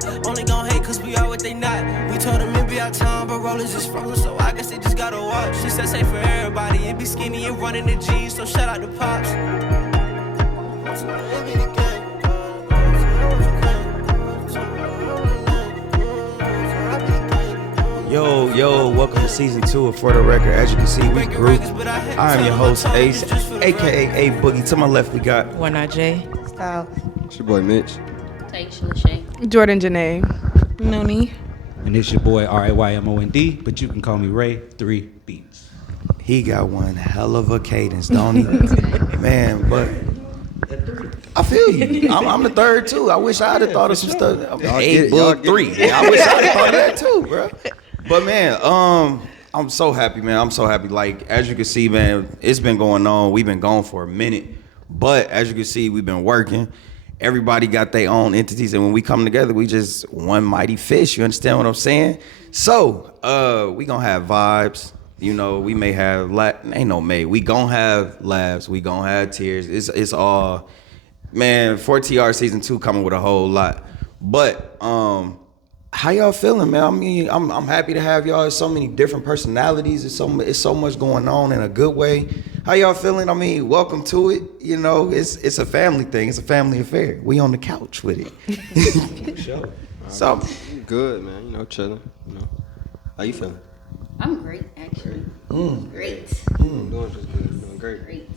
top. Only gon' hate cause we are what they not. We told them it be our time, but rollers just frozen, so I guess they just gotta watch. She said safe for everybody, it be skinny and running the G's, so shout out to Pops. Yo, welcome to season 2 of For the Record. As you can see, we grew. I am your host, Ace, aka A Boogie. To my left, we got WhyNotJay. Style. It's your boy Mitch. Tieesha. Jordan Janae. Nunii. And it's your boy RAYMOND, but you can call me Ray 3 Beats. he got one hell of a cadence, don't he? Man, but I feel you. I'm the third too. I wish I had thought of some stuff. A Bug 3. I wish I had thought of that too, bro. But man, I'm so happy, man. I'm so happy. Like, as you can see, man, it's been going on. We've been gone for a minute. But as you can see, we've been working. Everybody got their own entities. And when we come together, we just one mighty fish. You understand what I'm saying? So, we gonna have vibes. You know, we may have, ain't no may. We gonna have laughs. We gonna have tears. It's all, man, 4TR season 2 coming with a whole lot. But, how y'all feeling, man? I mean, I'm happy to have y'all. There's so many different personalities. It's so much going on in a good way. How y'all feeling? I mean, welcome to it. You know, it's a family thing. It's a family affair. We on the couch with it. For sure. So Good, man. You know, chilling. You know, how you feeling? I'm great, actually. Great. I'm doing just good. Doing great. Great.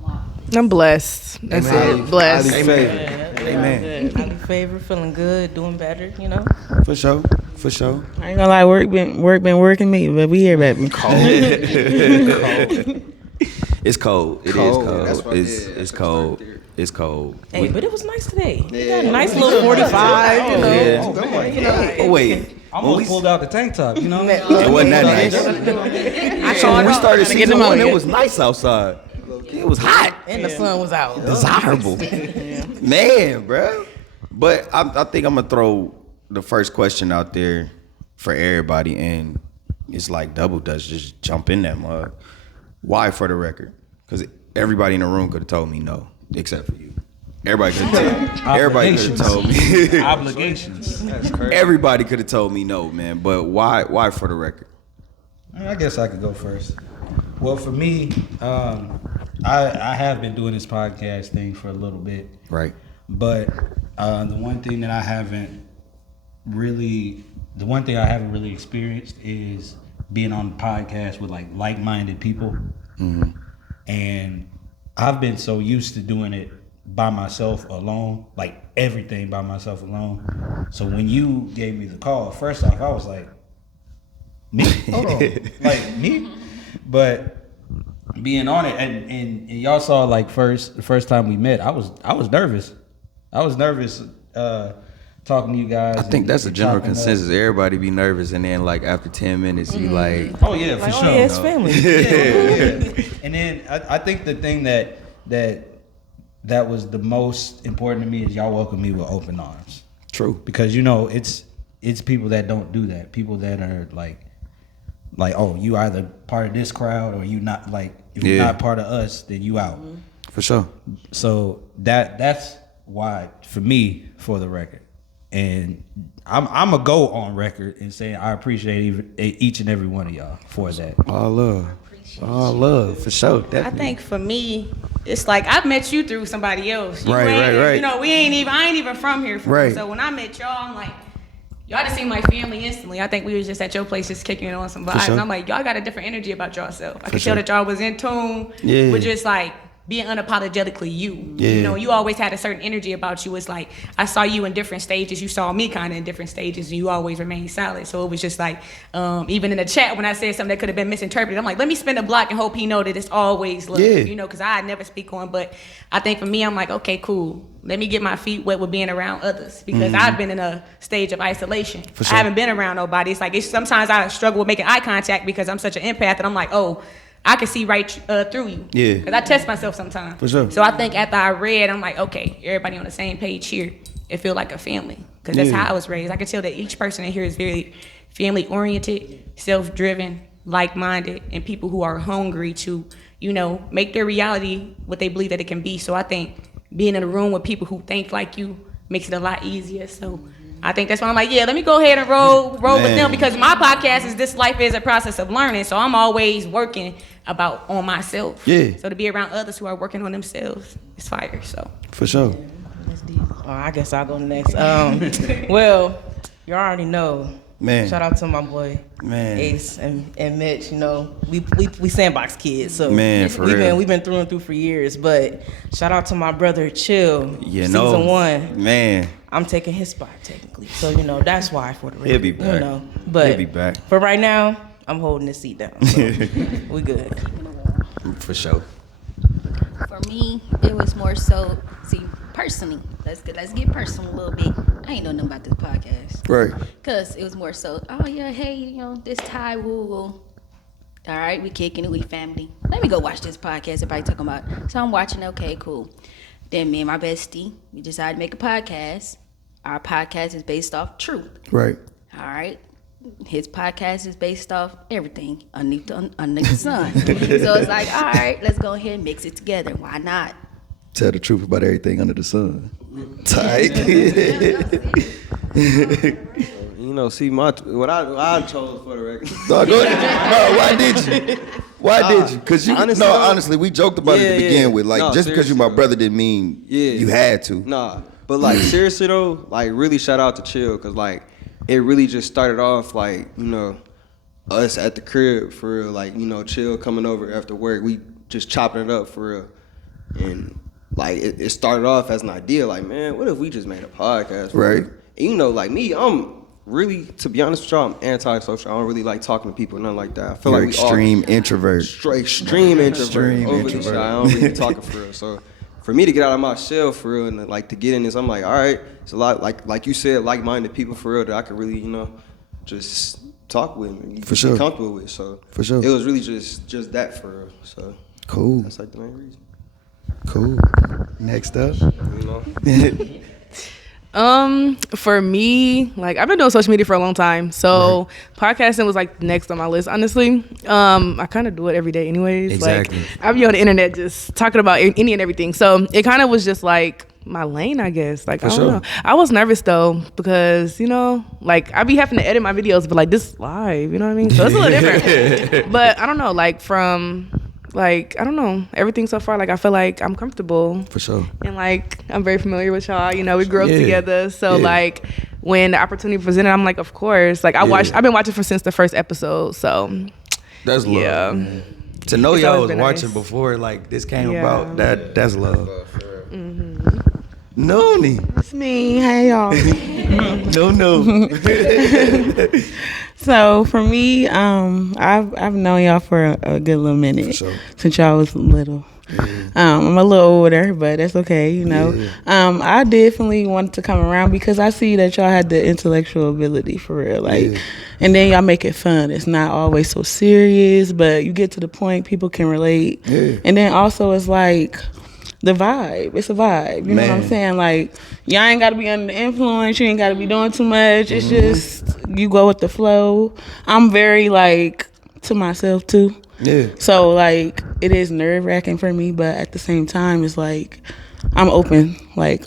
Wow. I'm blessed. That's Amen. it. Blessed. Amen. Amen. Highly favored, feeling good, doing better, you know. For sure. For sure. I ain't gonna lie, work been working me, but we here, baby. It's cold. It is Cold. cold. That's what- It's yeah, that's cold. what it's It's cold. Hey, but it was nice today. We Yeah. got a nice little 45, you know. Yeah. Oh, wait. I almost pulled out the tank top, you know? It wasn't that nice. So when we started Get them season out 1, it here. was nice outside. It was hot. And the sun was out. Desirable. Man, bro. But I think I'm going to throw the first question out there for everybody. And it's like double dutch. Just jump in that mug. Why For the Record? Because everybody in the room could have told me no, except for you. Everybody could have told me. Obligations. That's crazy. Everybody could have told me no, man. But why For the Record? I guess I could go first. Well, for me, I have been doing this podcast thing for a little bit. Right. But the one thing I haven't really experienced is being on a podcast with like-minded people. Mm-hmm. And I've been so used to doing it by myself alone, like everything by myself alone. So when you gave me the call, first off, I was like, me? Hold on. Like, me? But being on it, and y'all saw the first time we met, I was nervous. I was nervous talking to you guys. I think that's a general consensus. Everybody be nervous, and then after 10 minutes, you like, Oh yeah, for sure. Oh, yeah, it's family. Yeah. And then I think the thing that was the most important to me is y'all welcome me with open arms. true. Because it's people that don't do that. People that are like, oh, you either part of this crowd or you not. If you're not part of us, then you out. For sure. So that's why, for me, For the Record. And I'm a go on record and saying I appreciate each and every one of y'all for that. All love, for sure. Definitely. I think for me, it's like I met you through somebody else. Right. You know, I ain't even from here. Right. So when I met y'all, I'm like, y'all just seemed like family instantly. I think we was just at your place just kicking it on some vibes. sure. And I'm like, y'all got a different energy about yourself. I could sure. tell that y'all was in tune Yeah. with just being unapologetically you. Yeah. You know, you always had a certain energy about you. It's like I saw you in different stages. You saw me kind of in different stages, and you always remained silent. So it was just even in the chat when I said something that could have been misinterpreted, I'm like, let me spin a block and hope he know that it's always love. Yeah. You know, because I never speak on. But I think for me, I'm like, okay, cool. Let me get my feet wet with being around others because I've been in a stage of isolation. For sure. I haven't been around nobody. It's like sometimes I struggle with making eye contact because I'm such an empath that I'm like, oh, I can see right through you. Yeah. Because I test myself sometimes. For sure. So I think after I read, I'm like, okay, everybody on the same page here. It feel like a family. Because that's how I was raised. I can tell that each person in here is very family-oriented, self-driven, like-minded, and people who are hungry to, make their reality what they believe that it can be. So I think being in a room with people who think like you makes it a lot easier. So I think that's why I'm like, yeah, let me go ahead and roll with them, because my podcast is This Life is a Process of Learning. So I'm always working on myself. Yeah. So to be around others who are working on themselves is fire. So For sure. Oh, I guess I'll go next. Well, you already know. Man. Shout out to my boy, Ace and Mitch. You know, we sandbox kids, so we've been through and through for years. But shout out to my brother Chill. Season 1. Man. I'm taking his spot technically, so you know that's why for the record. He'll be back. You know, but He'll be back. For right now, I'm holding this seat down. So we good. For sure. For me, it was more so, personally, let's get personal a little bit. I ain't know nothing about this podcast. Right. Because it was more so, oh yeah, hey, you know, this Thai woo. All right, we kicking it, we family. Let me go watch this podcast everybody talking about. So I'm watching, okay, cool. Then me and my bestie, we decided to make a podcast. Our podcast is based off truth. Right. All right. His podcast is based off everything underneath the sun. So it's like, all right, let's go ahead and mix it together. Why not? Tell the truth about everything under the sun. Tight. You know, see what I chose for the record. No, go ahead. No, why did you? Why did you? Because honestly, we joked about it to begin with. Like, just because you're my brother didn't mean you had to. Nah, but like seriously though, like really shout out to Chill, because like it really just started off like, you know, us at the crib for real. Like, you know, Chill coming over after work, we just chopping it up for real, and like it started off as an idea. Like, man, what if we just made a podcast? Right. And, you know, like me, I'm really, to be honest with y'all, I'm antisocial. I don't really like talking to people, nothing like that. I feel You're like extreme introvert. Extreme introvert. Overly introvert. shy. I don't really talking for real. So for me to get out of my shell for real and like to get in this, I'm like, all right, it's a lot like you said, like-minded people for real that I could really, you know, just talk with and for sure. be comfortable with. So for sure, it was really just that for real. So cool. That's like the main reason. Cool. Next up. You know. For me, like I've been doing social media for a long time, so podcasting was like next on my list. Honestly, I kind of do it every day, anyways. Exactly. Like I be on the internet just talking about any and everything. So it kind of was just like my lane, I guess. Like I don't know. I was nervous though because you know, like I be having to edit my videos, but like this live, you know what I mean? So it's a little different. But I don't know, like from. Like, I don't know, everything so far, like, I feel like I'm comfortable. For sure. And, like, I'm very familiar with y'all. You know, we grew up together. So, like, when the opportunity presented, I'm like, of course. Like, I've been watching since the first episode, so. That's love. Yeah. To know It's y'all was been watching nice. before, like, this came about, that's love. Mm-hmm. Nunii. It's me. Hey, y'all. No. So for me, I've known y'all for a good little minute. For sure. Since y'all was little. I'm a little older, but that's okay, you know. I definitely wanted to come around because I see that y'all had the intellectual ability for real, like, and then y'all make it fun. It's not always so serious, but you get to the point, people can relate, and then also it's like. The vibe. It's a vibe. You know what I'm saying? Like, y'all ain't got to be under the influence. You ain't got to be doing too much. It's just, you go with the flow. I'm very, like, to myself, too. Yeah. So, like, it is nerve-wracking for me, but at the same time, it's like, I'm open, like,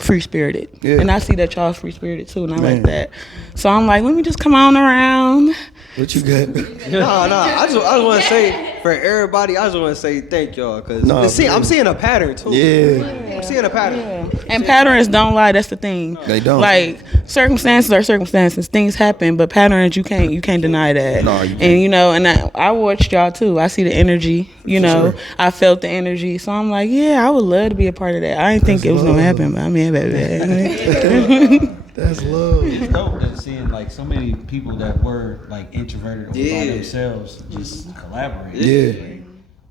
free-spirited. Yeah. And I see that y'all's free-spirited, too, and I like that. So, I'm like, let me just come on around. What you got? No. I just want to say for everybody, I just want to say thank y'all because I'm seeing a pattern too. Yeah. I'm seeing a pattern. Yeah. And patterns don't lie. That's the thing. They don't. Like circumstances are circumstances. Things happen, but patterns you can't deny that. No, you can't. And you know, and I watched y'all too. I see the energy. You know, sure. I felt the energy. So I'm like, yeah, I would love to be a part of that. I didn't think it was gonna happen, but I mean, baby. That's love. It's dope that seeing like so many people that were like introverted or by themselves just collaborate. Yeah.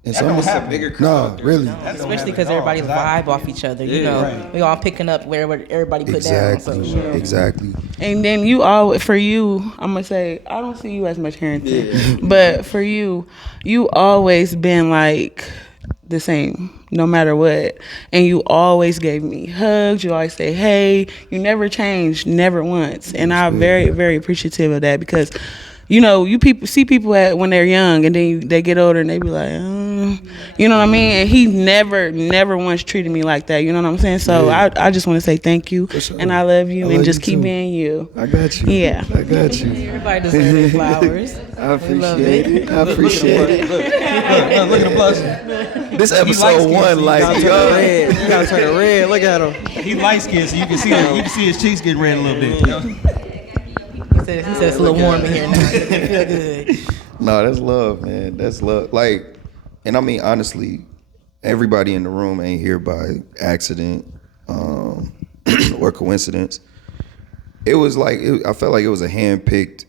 And That don't have bigger No, crowd. really. Especially because everybody vibe off each other. You know, right. we all picking up where everybody put down. So, you know. Exactly. And then for you, I'm gonna say I don't see you as much Harrington, but for you always been like the same, no matter what. And you always gave me hugs. You always say, hey. You never changed, never once. And I'm very, very appreciative of that because, you know, you see people when they're young and then they get older and they be like, You know what I mean? And he never once treated me like that. You know what I'm saying? So I just want to say thank you, and I love you, and just keep being you. I got you. Yeah. I got you. Everybody deserves their flowers. I appreciate it. I appreciate it. Look at the plus. This episode 1, like, yo. You gotta turn it red. Look at him. He light skinned, so you can see his cheeks getting red a little bit. You know? He said it's a little warm in here now. It feel good. No, that's love, man. That's love. Like, and I mean, honestly, everybody in the room ain't here by accident or coincidence. It was like, I felt like it was a hand-picked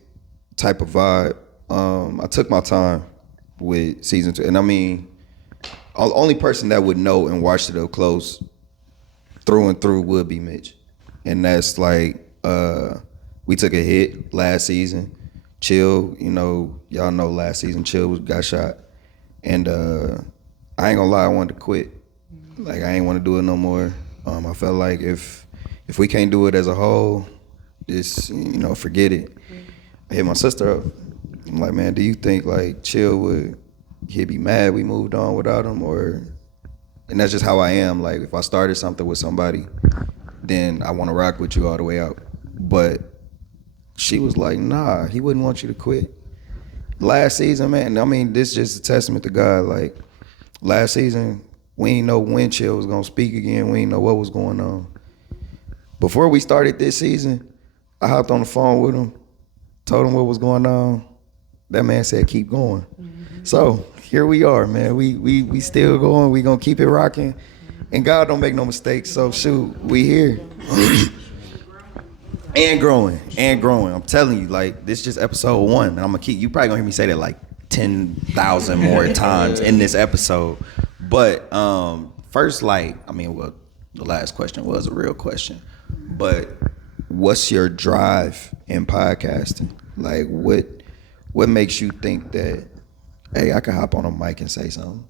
type of vibe. I took my time with season 2. And I mean, the only person that would know and watch it up close through and through would be Mitch. And that's like, we took a hit last season. Chill, you know, y'all know last season Chill got shot. And I ain't gonna lie, I wanted to quit. Like, I ain't want to do it no more. I felt like if we can't do it as a whole, just, you know, forget it. I hit my sister up. I'm like, man, do you think like Chill he'd be mad we moved on without him? And that's just how I am. Like, if I started something with somebody, then I want to rock with you all the way out. But she was like, nah, he wouldn't want you to quit. Last season, man, I mean, this is just a testament to God. Like, last season, we didn't know when Chill was gonna speak again. We didn't know what was going on. Before we started this season, I hopped on the phone with him, told him what was going on. That man said, keep going. Mm-hmm. So here we are, man. We still going. We gonna keep it rocking. And God don't make no mistakes. So shoot, we here. And growing. I'm telling you, like, this is just episode 1. And I'm gonna keep, you probably gonna hear me say that like 10,000 more times in this episode. But first, like, I mean, well, the last question was a real question. But what's your drive in podcasting? Like, what makes you think that, hey, I can hop on a mic and say something?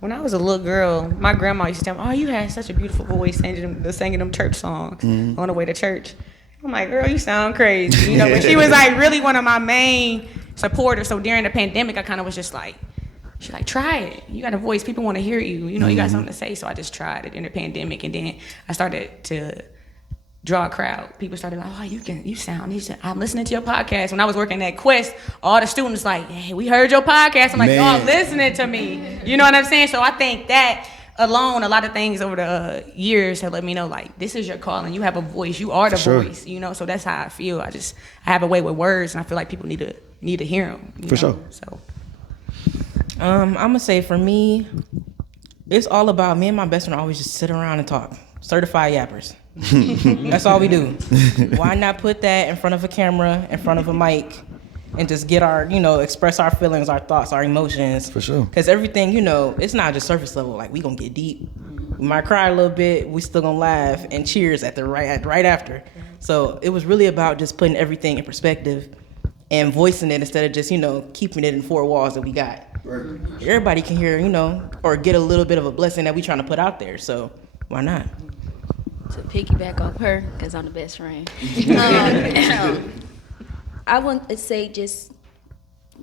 When I was a little girl, my grandma used to tell me, oh, you had such a beautiful voice singing them church songs on the way to church. I'm like, girl, you sound crazy. You know, but she was like really one of my main supporters. So during the pandemic, I kind of was just like, she's like, try it. You got a voice. People want to hear you. You know, you got something to say. So I just tried it in the pandemic. And then I started to draw a crowd. People started like, oh, I'm listening to your podcast. When I was working at Quest, all the students like, hey, we heard your podcast. I'm like, y'all listening to me. You know what I'm saying? So I think that alone, a lot of things over the years have let me know, like, this is your calling. You have a voice. You are the voice, you know? So that's how I feel. I have a way with words, and I feel like people need to hear them. For sure. So, I'm gonna say for me, it's all about me and my best friend always just sit around and talk. Certified yappers. That's all we do. Why not put that in front of a camera, in front of a mic, and just get our, you know, express our feelings, our thoughts, our emotions. For sure. Because everything, you know, it's not just surface level. Like, we gonna get deep. We might cry a little bit. We still gonna laugh and cheers at the right after. So it was really about just putting everything in perspective and voicing it instead of just, you know, keeping it in 4 walls that we got. Right. Everybody can hear, you know, or get a little bit of a blessing that we trying to put out there. So why not? To piggyback off her, because I'm the best friend. I want to say just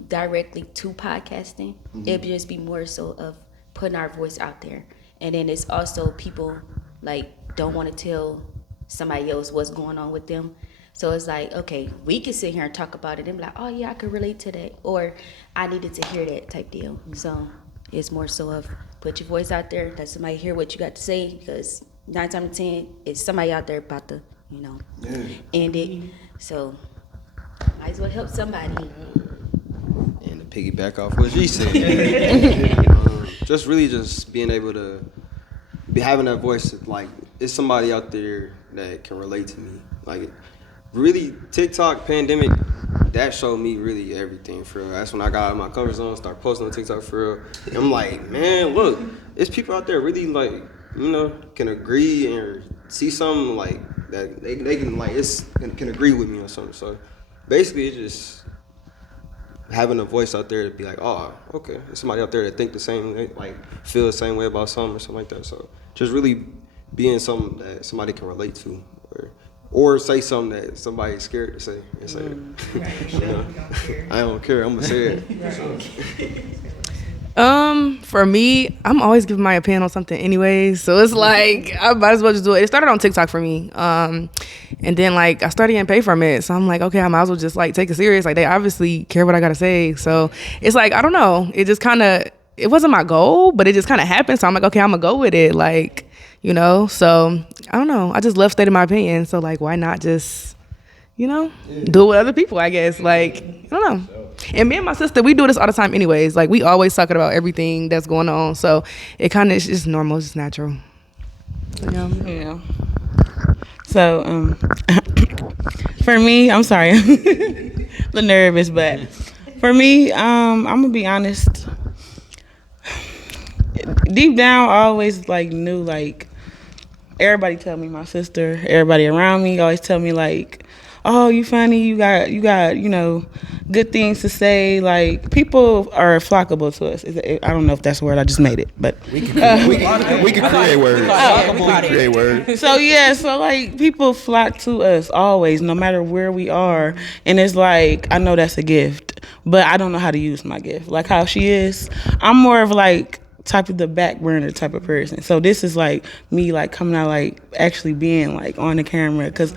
directly to podcasting. It'd just be more so of putting our voice out there. And then it's also people like don't want to tell somebody else what's going on with them. So it's like, okay, we can sit here and talk about it and be like, oh yeah, I could relate to that. Or I needed to hear that type deal. So it's more so of put your voice out there, let somebody hear what you got to say, because 9 times out of 10, it's somebody out there about to, you know, end it. So might as well help somebody. And to piggyback off what she said, just really just being able to be having that voice, like, it's somebody out there that can relate to me. Like, really, TikTok pandemic, that showed me really everything for real. That's when I got out of my comfort zone, started posting on TikTok for real. And I'm like, man, look, it's people out there really, like, you know, can agree and see something like that they can, like, can agree with me or something. So basically, it's just having a voice out there to be like, oh, okay, there's somebody out there that think the same way, like, feel the same way about something or something like that. So just really being something that somebody can relate to, or say something that somebody's scared to say and say it. You know? I don't care. I'm gonna say it. For me, I'm always giving my opinion on something anyway, so it's like I might as well just do it. It started on TikTok for me, and then like I started getting paid from it, so I'm like, okay, I might as well just like take it serious. Like they obviously care what I gotta say, so it's like I don't know. It just kind of it wasn't my goal, but it just kind of happened. So I'm like, okay, I'm gonna go with it, like So I don't know. I just love stating my opinion, so like why not just do it with other people? I guess like I don't know. And me and my sister, we do this all the time anyways. Like, we always talking about everything that's going on. So, it kind of is just normal. It's just natural. Yeah. So, for me, I'm sorry. I'm a little nervous, but for me, I'm going to be honest. Deep down, I always, like, knew, like, everybody tell me, my sister, everybody around me always tell me, like, oh, you funny, you got, good things to say. Like, people are flockable to us. I don't know if that's a word, I just made it, but. We can create words. So, yeah, so, like, people flock to us always, no matter where we are. And it's like, I know that's a gift, but I don't know how to use my gift. Like how she is, I'm more of, like, type of the back burner type of person. So this is like me like coming out like actually being like on the camera because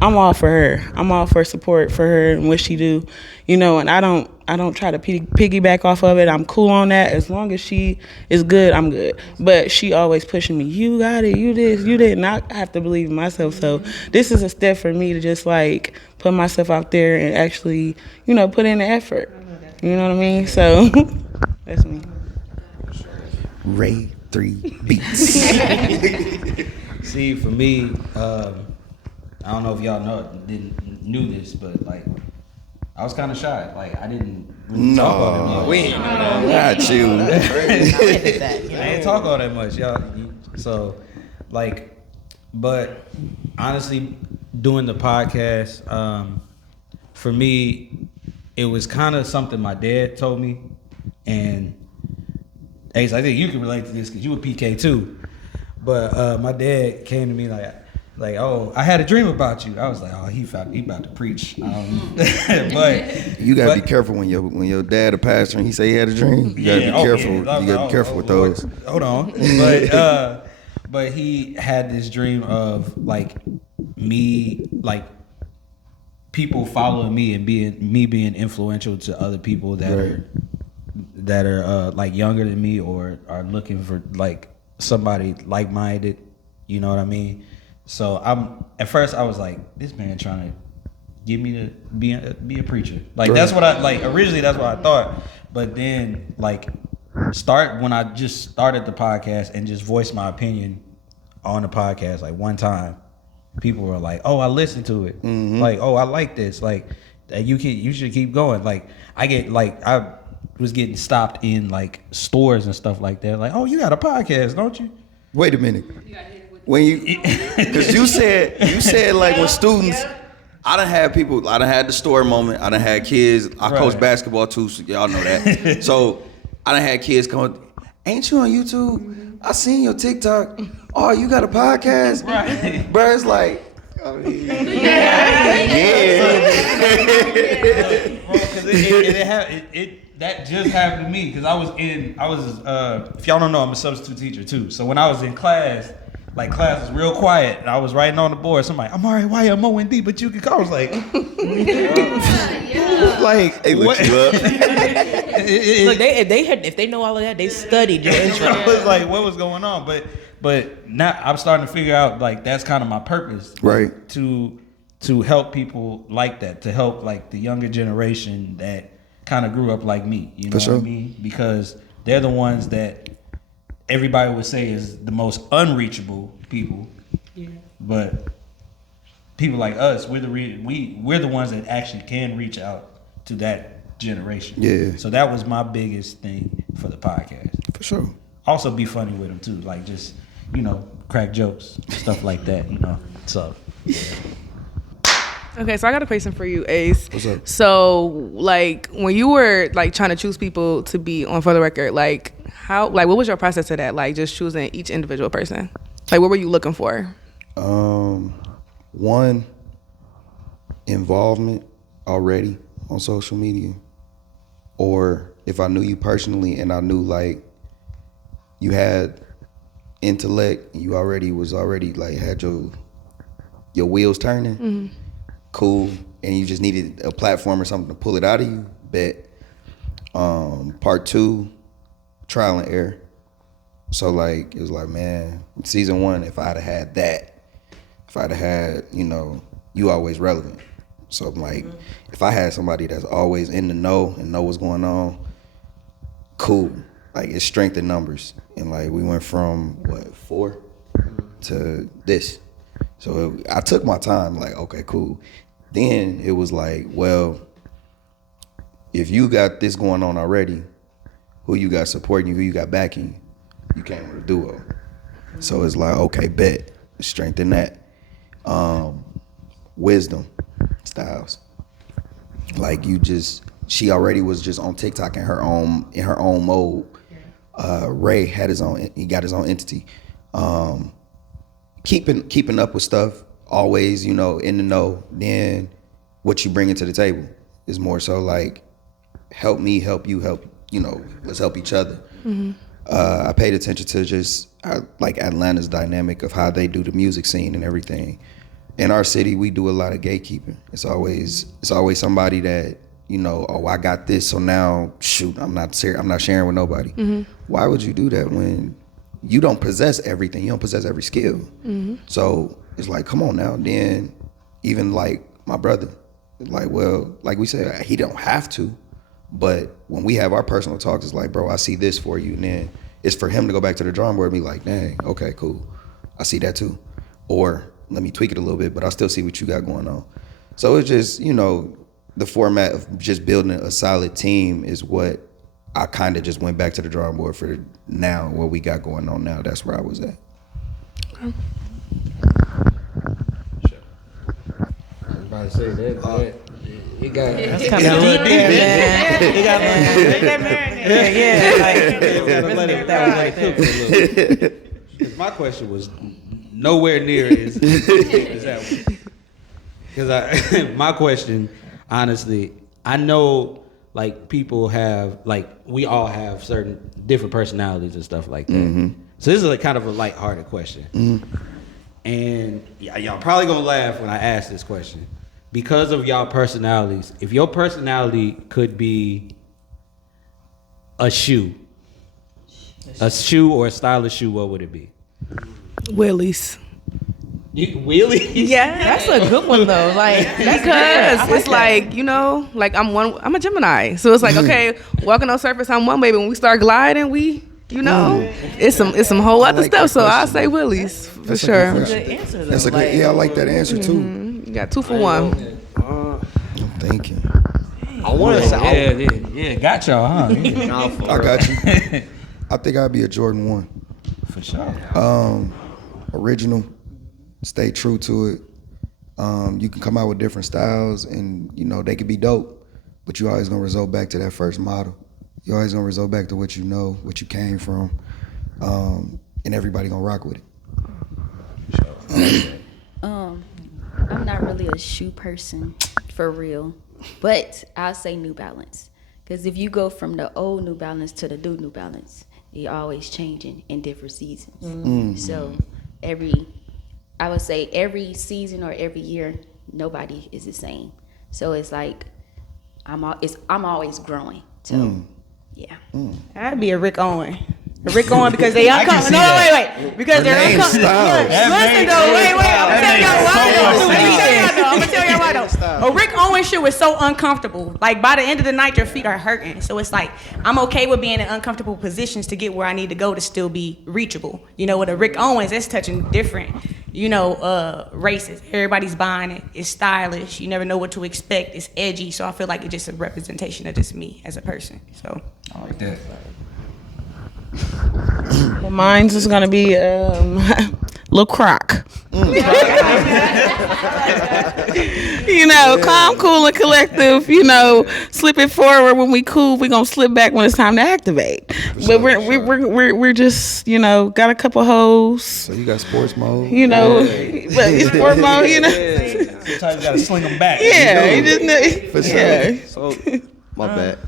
I'm all for her. I'm all for support for her and what she do, and I don't try to piggyback off of it. I'm cool on that. As long as she is good, I'm good. But she always pushing me. You got it. You this. You did. And I have to believe in myself. So this is a step for me to just like put myself out there and actually, put in the effort. You know what I mean? So that's me. Ray 3 Beats. See, for me, I don't know if y'all knew this, but like, I was kind of shy. Like, I didn't really talk all that much. Not you. I didn't talk all that much, y'all. So, like, but honestly, doing the podcast, for me, it was kind of something my dad told me, and Ace, I think you can relate to this because you were PK too. But my dad came to me like, oh, I had a dream about you. I was like, oh, he about to preach. But you gotta be careful when your dad a pastor and he say he had a dream. You gotta be careful. You gotta be careful with those. Hold on. But he had this dream of like me, like people following me and being influential to other people that are like younger than me or are looking for like somebody like-minded, you know what I mean? So at first I was like, this man trying to get me to be a preacher. Like that's what originally that's what I thought. But then like when I just started the podcast and just voiced my opinion on the podcast, like one time, people were like, oh, I listened to it. Mm-hmm. Like, oh, I like this. Like you should keep going. Like I was getting stopped in like stores and stuff like that. Like, oh, you got a podcast, don't you? Wait a minute. When because you said like when students, I done had the store moment. I done had kids. I coach basketball too, so y'all know that. So I done had kids come, ain't you on YouTube? I seen your TikTok. Oh, you got a podcast? Right. Bro, it's like, I mean, Bro, that just happened to me because I was if y'all don't know, I'm a substitute teacher too. So when I was in class, like class was real quiet and I was writing on the board. Somebody, I'm alright, why I'm O&D, but you can call. I was like, like, hey, look you up. Look, if they know all of that, they studied your intro. I was like, what was going on? But now I'm starting to figure out like that's kind of my purpose, right? To help people like that, to help like the younger generation that kind of grew up like me, you know what I mean? Because they're the ones that everybody would say is the most unreachable people. Yeah. But people like us, we're the ones that actually can reach out to that generation. Yeah. So that was my biggest thing for the podcast. For sure. Also be funny with them too, like just, crack jokes, stuff like that, So, yeah. Okay, so I got a question for you, Ace. What's up? So, like, when you were like trying to choose people to be on For the Record, like, what was your process to that? Like, just choosing each individual person. Like, what were you looking for? One, involvement already on social media, or if I knew you personally and I knew like you had intellect, you was already like had your wheels turning, cool, and you just needed a platform or something to pull it out of you, bet. Part 2, trial and error. So like it was like, man, season 1, if I'd have had that, if I'd have had, you know, you always relevant. So I'm like, if I had somebody that's always in the know and know what's going on, cool. Like it's strength in numbers. And like we went from 4 to this. So I took my time, like, okay, cool. Then it was like, well, if you got this going on already, who you got supporting you, who you got backing you came with a duo. So it's like, okay, bet, strengthen that. Wisdom, Styles. Like she already was just on TikTok in her own mode. Ray had he got his own entity. Keeping up with stuff, always, you know, in the know. Then what you bring to the table is more so like, help me, help you, you know, let's help each other. I paid attention to just like Atlanta's dynamic of how they do the music scene and everything. In our city, we do a lot of gatekeeping. It's always somebody that, you know, oh, I got this, so now shoot, I'm not sharing with nobody. Why would you do that when you don't possess everything? You don't possess every skill. So it's like, come on now. Then even like my brother, like, well, like we said, he don't have to, but when we have our personal talks, it's like, bro, I see this for you. And then it's for him to go back to the drawing board and be like, dang, okay, cool. I see that too. Or let me tweak it a little bit, but I still see what you got going on. So it's just, you know, the format of just building a solid team is what I kind of just went back to the drawing board for now, what we got going on now. That's where I was at. Everybody say that. He got That's kind of deep there, man. He got My question was nowhere near as that one. Because my question, honestly, I know like people have, like we all have certain different personalities and stuff like that. So this is like kind of a lighthearted question. And y'all probably gonna laugh when I ask this question. Because of y'all personalities, if your personality could be a shoe or a style of shoe, what would it be? Willies. Wheelies? Yeah, That's a good one though. Like because it's like, you know, like I'm a Gemini, so it's like, okay, walking on surface I'm one way, but when we start gliding, we, you know, it's some whole other stuff. So I say Willies for sure. Good answer though. That's a good, yeah, I like that answer too. You got 2 for 1. I'm thinking. I want to say, Yeah, got y'all, huh? Yeah. I got you. I think I'd be a Jordan 1. For sure. Original, stay true to it. You can come out with different styles and, you know, they could be dope, but you always gonna result back to that first model. You always gonna result back to what you know, what you came from, and everybody gonna rock with it. I'm not really a shoe person for real, but I'll say New Balance. Because if you go from the old New Balance to the new Balance, it always changing in different seasons. So I would say every season or every year, nobody is the same. So it's like I'm always growing. So yeah, I'd be a Rick Owen. Rick Owen because they uncomfortable. No, wait. Because they're uncomfortable. Listen though, wait. I'm gonna tell y'all why though. A Rick Owen shoe is so uncomfortable. Like by the end of the night, your feet are hurting. So it's like I'm okay with being in uncomfortable positions to get where I need to go to still be reachable. You know, with a Rick Owens, it's touching different, you know, races. Everybody's buying it. It's stylish. You never know what to expect. It's edgy. So I feel like it's just a representation of just me as a person. So I like that. Well, mine's is gonna be Lil Croc. You know, calm, cool, and collective. You know, slip it forward when we cool. We gonna slip back when it's time to activate. But we're just, you know, got a couple hoes. So you got sports mode. You know, but sport mode. You know. Sometimes you gotta sling them back. Yeah, you just know. For sure. Yeah. So, my bad.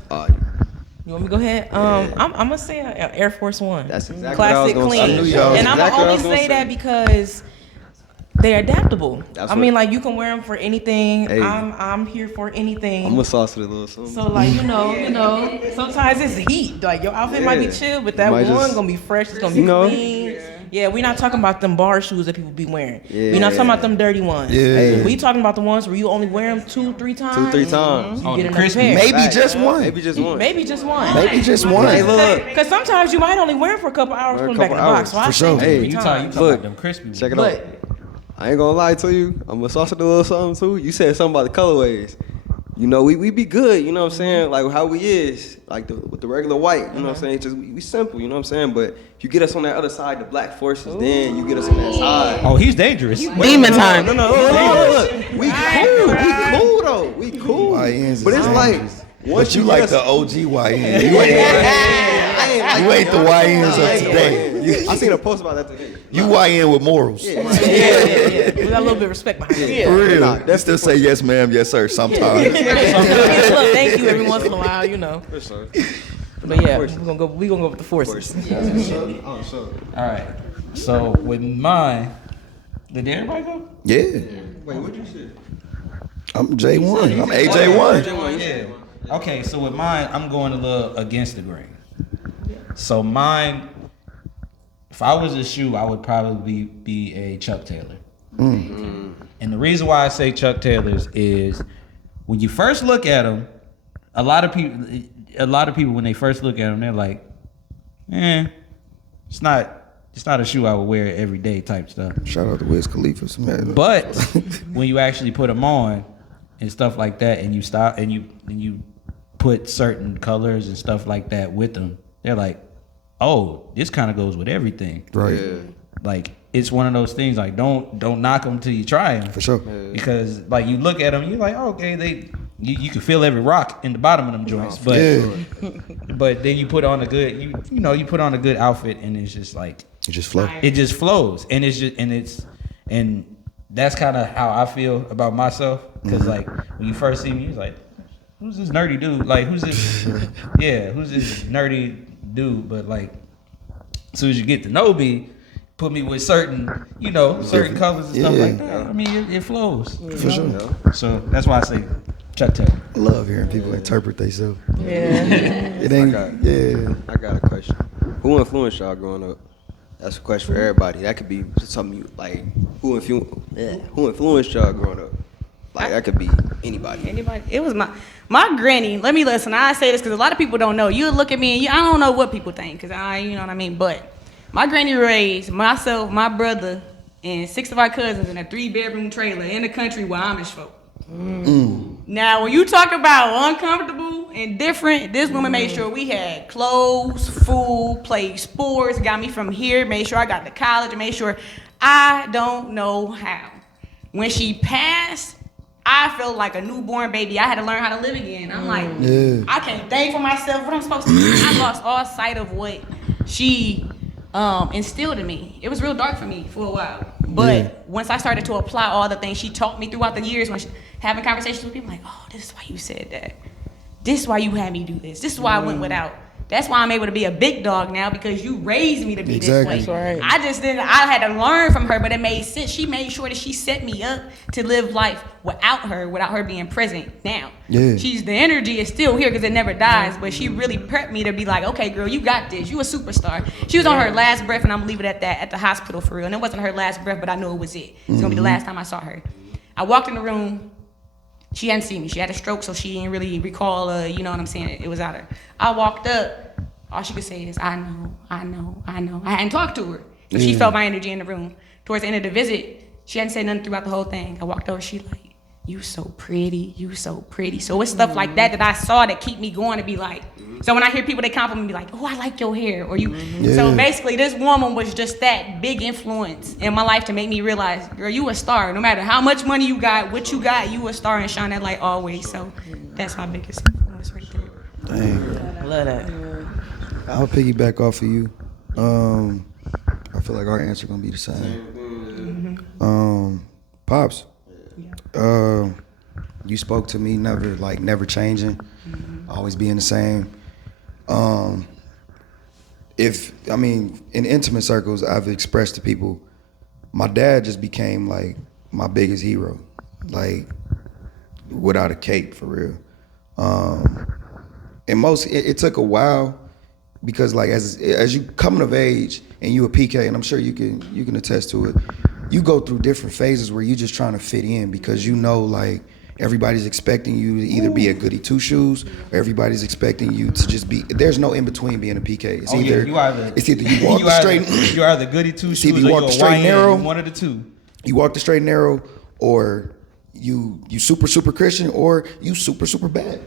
You want me to go ahead? I'm gonna say Air Force One. That's exactly classic, what I was gonna clean. say. And I'm gonna only say that because they're adaptable. That's I mean, what- like you can wear them for anything. Hey. I'm here for anything. I'm gonna sauce with a little something. So like you know, sometimes it's heat. Like your outfit might be chill, but that Might one just- gonna be fresh. It's gonna be clean. Yeah, we're not talking about them bar shoes that people be wearing. Yeah. We're not talking about them dirty ones. Yeah. We talking about the ones where you only wear them 2-3 times. 2-3 times. You Oh, get the another crispy. pair. Maybe just one. Maybe just one. Maybe just one. Maybe just one. Hey, look. Because sometimes you might only wear them for a couple hours, For a put them back in the couple box. So I hours. For say sure. Hey, 3 You times. talking Look, about them crispy ones. Check it out. But I ain't gonna lie to you. I'm gonna sauce with a little something too. You said something about the colorways. You know, we be good, you know what I'm saying? Like how we is, like with the regular white, you know what I'm saying? Just we simple, you know what I'm saying? But if you get us on that other side, the black forces, then you get us on that side. Oh, he's dangerous. Demon time. No, look. We cool though. We cool. YNs But is it's like dangerous. once But you get like us- the OG YN. You ain't the YNs of today. I seen a post about that today. You YN with morals. yeah. We got a little bit of respect behind it. For real. Nah, They still say yes, ma'am, yes, sir, sometimes. Look, thank you every once in a while, you know. For sure. But yeah, we're gonna go with the forces. Oh, sure. All right. So with mine, did everybody go? Yeah. Wait, what'd you say? I'm J1. I'm AJ1. Yeah. Okay, so with mine, I'm going a little against the grain. So mine, if I was a shoe, I would probably be a Chuck Taylor. And the reason why I say Chuck Taylors is when you first look at them, a lot of people when they first look at them, they're like, it's not a shoe I would wear every day type stuff. Shout out to Wiz Khalifa. Man. But when you actually put them on and stuff like that, and you stop and you put certain colors and stuff like that with them, they're like, oh, this kind of goes with everything. Right. Like it's one of those things. Like don't knock them till you try them. For sure. Because like you look at them, you're like, oh, okay, you can feel every rock in the bottom of them joints. But but then you put on a good you put on a good outfit and it's just like It just flow. it just flows and that's kind of how I feel about myself. Because like when you first see me, it's like, who's this nerdy dude? Like who's this? Who's this nerdy dude? But like as soon as you get to know me, put me with certain colors and stuff like that. I mean, it flows. For sure. So that's why I say Chuck Taylor. I love hearing people interpret themselves. Yeah. It ain't, I got a question. Who influenced y'all growing up? That's a question for everybody. That could be something you like. Who influenced y'all growing up? Like that could be anybody. Anybody? It was my granny. Let me listen. I say this because a lot of people don't know. You look at me and I don't know what people think because you know what I mean. But my granny raised myself, my brother, and 6 of our cousins in a 3-bedroom trailer in the country with Amish folk. Now, when you talk about uncomfortable and different, this woman made sure we had clothes, food, played sports, got me from here, made sure I got to college, and made sure I don't know how. When she passed, I felt like a newborn baby. I had to learn how to live again. I'm like, I can't think for myself what I'm supposed to do. I lost all sight of what she instilled in me. It was real dark for me for a while. But once I started to apply all the things she taught me throughout the years, when having conversations with people, like, oh, this is why you said that. This is why you had me do this. This is why I went without. That's why I'm able to be a big dog now, because you raised me to be this way. That's right. I had to learn from her, but it made sense. She made sure that she set me up to live life without her being present now. Yeah. The energy is still here because it never dies, but she really prepped me to be like, okay, girl, you got this. You a superstar. She was on her last breath, and I'm gonna leave it at that, at the hospital for real. And it wasn't her last breath, but I knew it was it. It's gonna be the last time I saw her. I walked in the room. She hadn't seen me. She had a stroke, so she didn't really recall, you know what I'm saying? It was out her. I walked up. All she could say is, I know. I hadn't talked to her. But she felt my energy in the room. Towards the end of the visit, she hadn't said nothing throughout the whole thing. I walked over, she like, you so pretty. So it's stuff like that I saw that keep me going to be like, so when I hear people, they compliment me like, oh, I like your hair. Or you. So basically, this woman was just that big influence in my life to make me realize, girl, you a star. No matter how much money you got, what you got, you a star and shine that light always. So that's my biggest influence right there. Dang. I love that. I'll piggyback off of you. I feel like our answer gonna be the same. Pops. You spoke to me never changing, always being the same. in intimate circles, I've expressed to people, my dad just became like my biggest hero, like without a cape, for real. And it took a while because like as you coming of age and you a PK, and I'm sure you can attest to it, you go through different phases where you're just trying to fit in because you know like everybody's expecting you to either be a goody two shoes or everybody's expecting you to just be. There's no in between being a PK. It's either you walk the straight. You are the goody two shoes. You walk the straight and narrow. One of the two. You walk the straight and narrow, or you super Christian, or you super bad.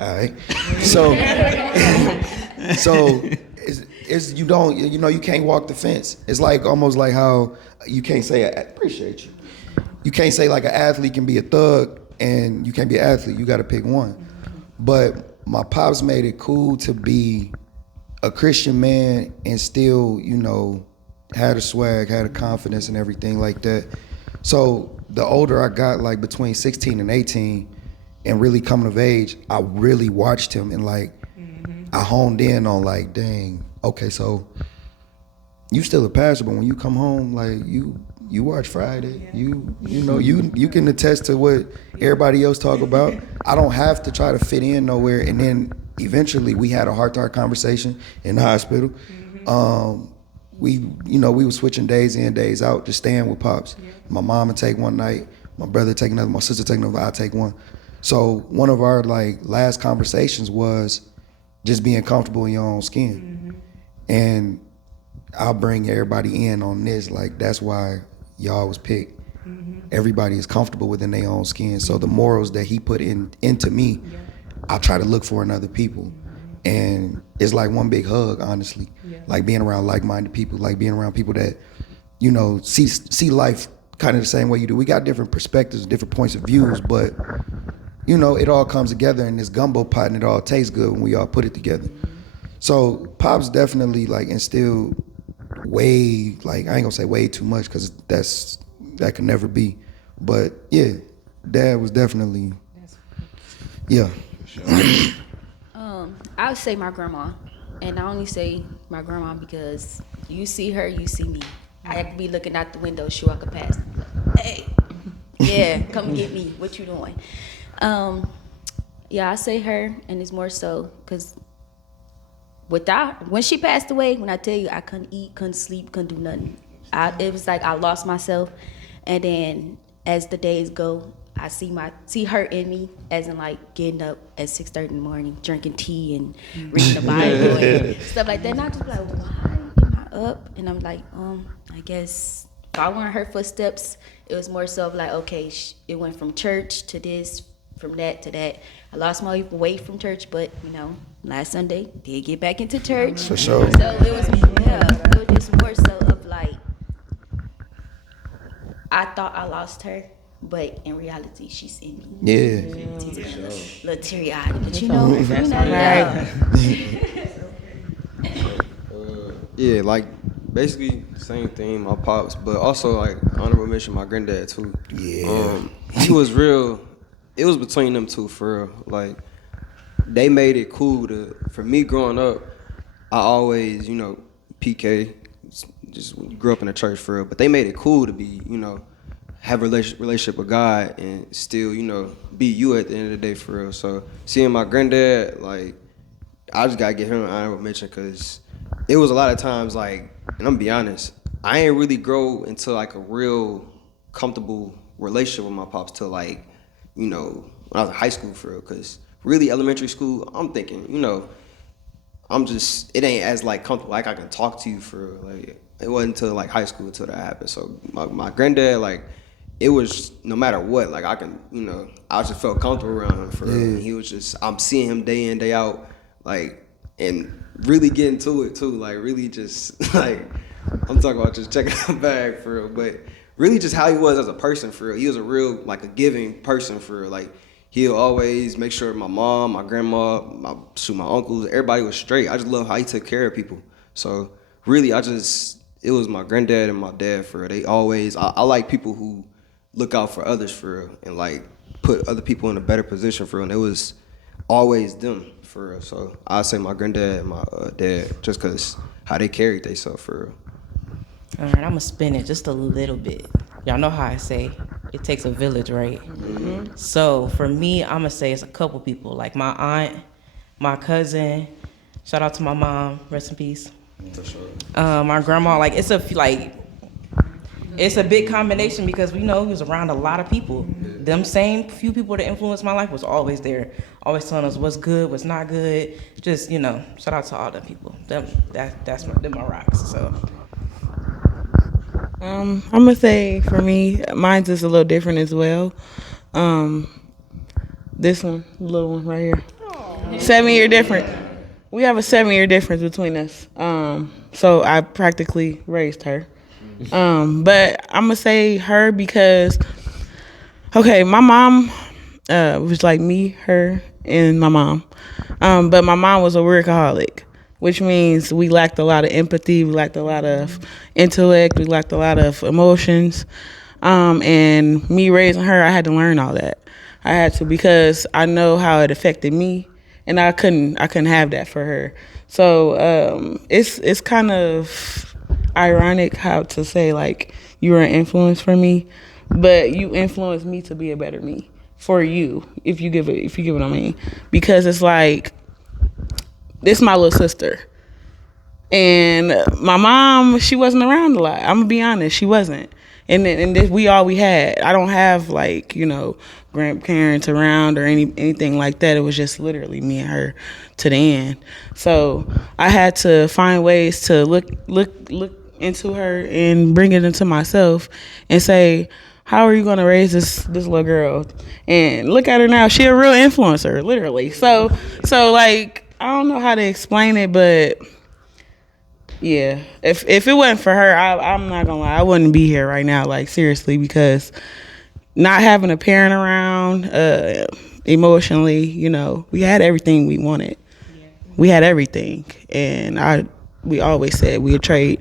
All right. So it's you can't walk the fence. It's like almost like how you can't say I appreciate you. You can't say like an athlete can be a thug and you can't be an athlete. You got to pick one. But my pops made it cool to be a Christian man and still, had a swag, had a confidence and everything like that. So the older I got, like between 16 and 18 and really coming of age, I really watched him and like, I honed in on like, dang, okay, so you still a pastor, but when you come home, like you watch Friday, you can attest to what everybody else talk about. I don't have to try to fit in nowhere. And then eventually we had a heart-to-heart conversation in the hospital. We were switching days in, days out, just staying with Pops. My mom would take one night, my brother take another, my sister take another, I take one. So one of our like last conversations was just being comfortable in your own skin. And I'll bring everybody in on this, like that's why y'all was picked. Everybody is comfortable within their own skin. So the morals that he put into me, I try to look for in other people. And it's like one big hug, honestly. Like being around like-minded people, like being around people that, see life kind of the same way you do. We got different perspectives, different points of views, but it all comes together in this gumbo pot and it all tastes good when we all put it together. So Pop's definitely like instilled way, like I ain't gonna say way too much because that can never be. But yeah, Dad was definitely, yeah. I would say my grandma. And I only say my grandma because you see her, you see me. I have to be looking out the window, she walking past. Hey, yeah, come get me. What you doing? I say her, and it's more so because when she passed away, when I tell you I couldn't eat, couldn't sleep, couldn't do nothing. It was like I lost myself. And then as the days go, I see her in me, as in like getting up at 6:30 in the morning, drinking tea and reading the Bible and stuff like that. And I just be like, why am I up? And I'm like, I guess following her footsteps. It was more so like, okay, it went from church to this, from that to that. I lost my way from church, but last Sunday did get back into church. For sure. So it was just more so of like, I thought I lost her. But in reality, she's in me. Yeah. Little teary-eyed, but Yeah, like basically same thing, my pops, but also like honorable mention my granddad too. Yeah. He was real. It was between them two for real. Like they made it cool for me growing up. I always, PK, just when you grew up in the church for real. But they made it cool to be, have a relationship with God and still, be you at the end of the day for real. So seeing my granddad, like, I just gotta give him an honorable mention because it was a lot of times like, and I'm gonna be honest, I ain't really grow into like a real comfortable relationship with my pops till like, when I was in high school for real. Because really elementary school, I'm thinking, it ain't as like comfortable, like I can talk to you for real. Like it wasn't until like high school until that happened. So my granddad, like, it was no matter what, like I can, I just felt comfortable around him for real. He was just, I'm seeing him day in, day out, like, and really getting to it too, like really just like, I'm talking about just checking the bag for real, but really just how he was as a person for real. He was a real, like a giving person for real. Like he'll always make sure my mom, my grandma, my uncles, everybody was straight. I just love how he took care of people. So really, it was my granddad and my dad for real. They always, I like people who look out for others for real and like put other people in a better position for real. And it was always them for real. So I say my granddad and my dad, just cause how they carried themselves for real. All right, I'm gonna spin it just a little bit. Y'all know how I say it takes a village, right? Mm-hmm. So for me, I'm gonna say it's a couple people, like my aunt, my cousin. Shout out to my mom, rest in peace. For sure. My grandma, like it's a big combination because we know he was around a lot of people. Them same few people that influenced my life was always there, always telling us what's good, what's not good. Just shout out to all the people. Them my rocks. So. I'm gonna say for me, mine's is a little different as well. This one, the little one right here, 7-year difference. We have a 7-year difference between us. So I practically raised her. But I'm gonna say her because, okay, my mom was like me, her, and my mom. But my mom was a workaholic, which means we lacked a lot of empathy, we lacked a lot of intellect, we lacked a lot of emotions. And me raising her, I had to learn all that. I had to, because I know how it affected me, and I couldn't have that for her. So it's kind of ironic how to say like you were an influence for me, but you influenced me to be a better me for you, if you get what I mean. Because it's like, this my little sister, and my mom, she wasn't around a lot. I'm gonna be honest, she wasn't. And this, we all we had. I don't have like grandparents around or anything like that. It was just literally me and her to the end. So I had to find ways to look into her and bring it into myself and say, how are you going to raise this little girl? And look at her now. She a real influencer, literally. So like, I don't know how to explain it, but yeah, if it wasn't for her, I'm not gonna lie, I wouldn't be here right now, like seriously, because not having a parent around, emotionally, we had everything we wanted. Yeah. We had everything, and we always said we would trade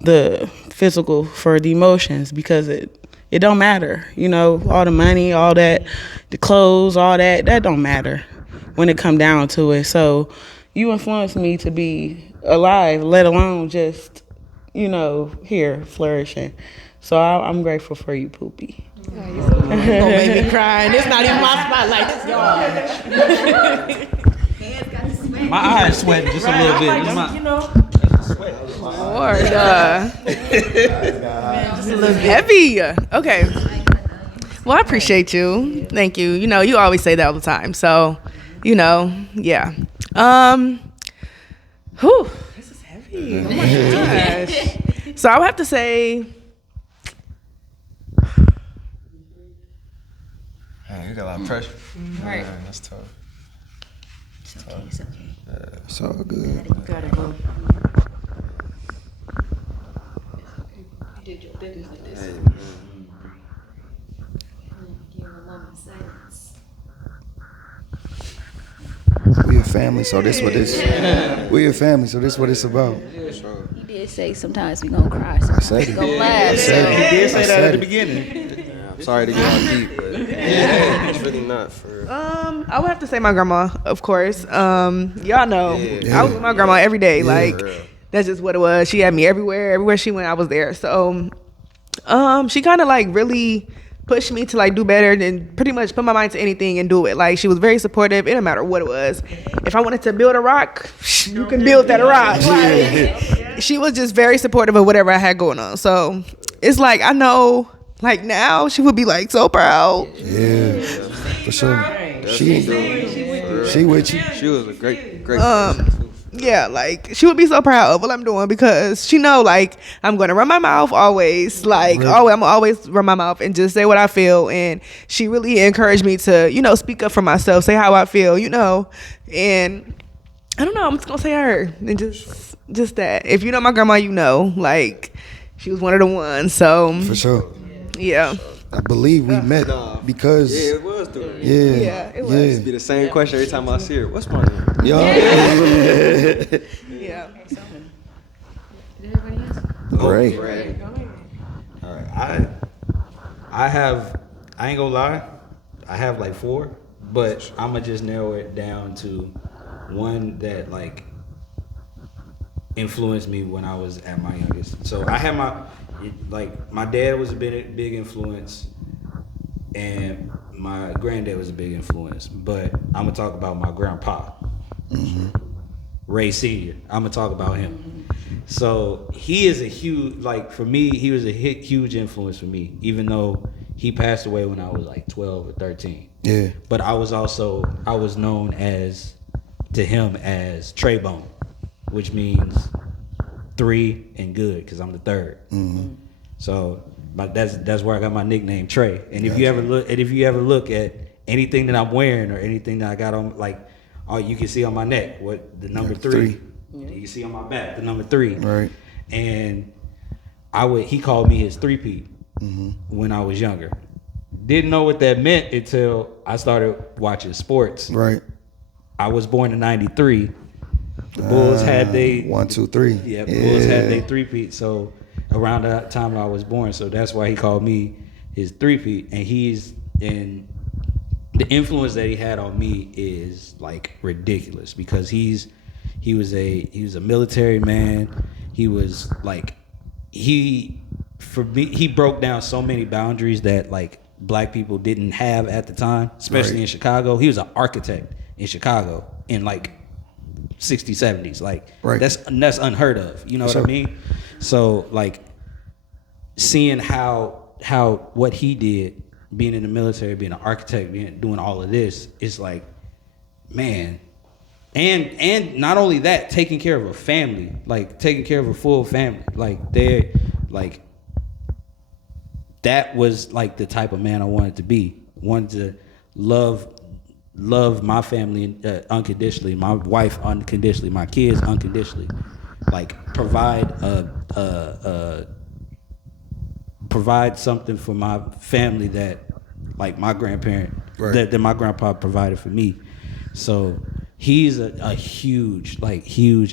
the physical for the emotions, because it don't matter, all the money, all that, the clothes, all that don't matter when it come down to it. So you influenced me to be alive, let alone just, here flourishing. So I'm grateful for you, Poopy. You're gonna make me cry, and it's not even my spotlight. It's y'all. My eyes sweating just a little bit. Just a little heavy. Okay. Well, I appreciate you. Thank you. You always say that all the time. So, yeah. Whew, this is heavy. Oh my gosh. So I would have to say, Man, you got a lot of pressure. Right. Man, that's tough. It's okay. It's all good. You gotta go. You did your business with this. Give a moment of silence. We a family, so this what this. We a family, so this what it's about. He did say sometimes we gonna cry, sometimes said we it. gonna laugh. He did say that at the beginning. I'm sorry to get all deep, but it's really not for. I would have to say my grandma, of course. Y'all know, I was with my grandma every day. Like, that's just what it was. She had me everywhere. Everywhere she went, I was there. So, she kind of like really pushed me to like do better and pretty much put my mind to anything and do it. Like, she was very supportive. It didn't matter what it was. If I wanted to build a rock, you can build that rock. Like, she was just very supportive of whatever I had going on. So it's like, I know, like now she would be like so proud. Yeah, for sure. She with you. She was a great person too. Yeah, like she would be so proud of what I'm doing because she know like I'm gonna run my mouth always. Like I'm always run my mouth and just say what I feel. And she really encouraged me to, speak up for myself, say how I feel, And I don't know, I'm just gonna say her and just that. If you know my grandma, like she was one of the ones. So For sure. Yeah. I believe we met because it was though. Yeah, it was. It'd be the same question every time I see her. What's my name? Yeah. Yeah. Did everybody else? Great. All right. I ain't gonna lie, I have like 4, But I'ma just narrow it down to one that like influenced me when I was at my youngest. So I had my dad was a big influence, and my granddad was a big influence. But I'm gonna talk about my grandpa, Ray Senior. I'm gonna talk about him. So he is a huge, like for me, he was a huge influence for me, even though he passed away when I was like 12 or 13. Yeah. But I was known to him as Trey Bone, which means 3 and good, because I'm the third. So that's where I got my nickname Trey. And if you ever look at anything that I'm wearing or anything that I got on, like, oh, you can see on my neck what the number 3. You can see on my back the number 3. Right. And he called me his 3-peat when I was younger. Didn't know what that meant until I started watching sports. Right. I was born in '93. The Bulls had 1, 2, 3. Yeah, Bulls had they 3-peat. So around that time I was born, so that's why he called me his 3-peat. And the influence that he had on me is like ridiculous, because he was a military man. He was like he broke down so many boundaries that like black people didn't have at the time, especially in Chicago. He was an architect in Chicago in like 60s, 70s. Like that's unheard of. You know what I mean? So like seeing how what he did, being in the military, being an architect, doing all of this, is like, man. And not only that, taking care of a family, like taking care of a full family, that was like the type of man I wanted to be. Wanted to love my family unconditionally, my wife unconditionally, my kids unconditionally, like provide something for my family that like my grandparent, that my grandpa provided for me. So he's a huge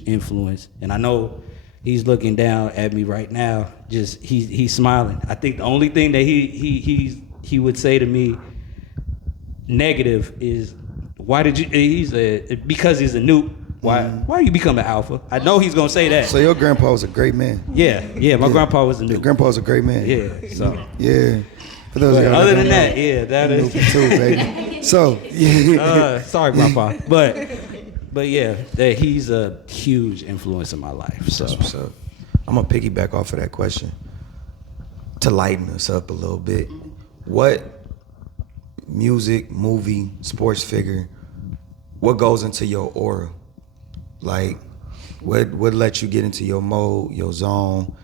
influence, and I know he's looking down at me right now. Just he's smiling. I think the only thing that he would say to me negative is, why did you? Because he's a noob. Why you become an alpha? I know he's gonna say that. So your grandpa was a great man. Yeah. My grandpa was a noob. Your grandpa was a great man. Yeah. So yeah. For those of y'all other that than don't that, know, yeah, that is too, baby. So sorry, grandpa, but yeah, that he's a huge influence in my life. So that's what's up. I'm gonna piggyback off of that question to lighten us up a little bit. What music, movie, sports figure, what goes into your aura? Like, what lets you get into your mode, your zone?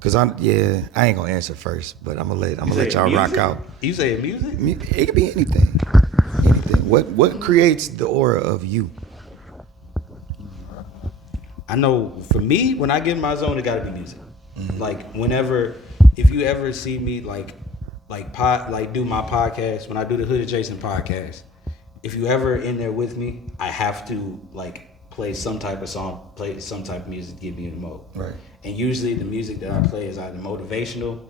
Cause I ain't gonna answer first, but I'm gonna let y'all rock out. You say music? It could be anything. What creates the aura of you? I know for me, when I get in my zone, it gotta be music. Like if you ever see me like do my podcast, when I do the Hood Adjacent podcast, if you ever in there with me, I have to like play some type of song, play some type of music to get me in the mode. Right. And usually the music that I play is either motivational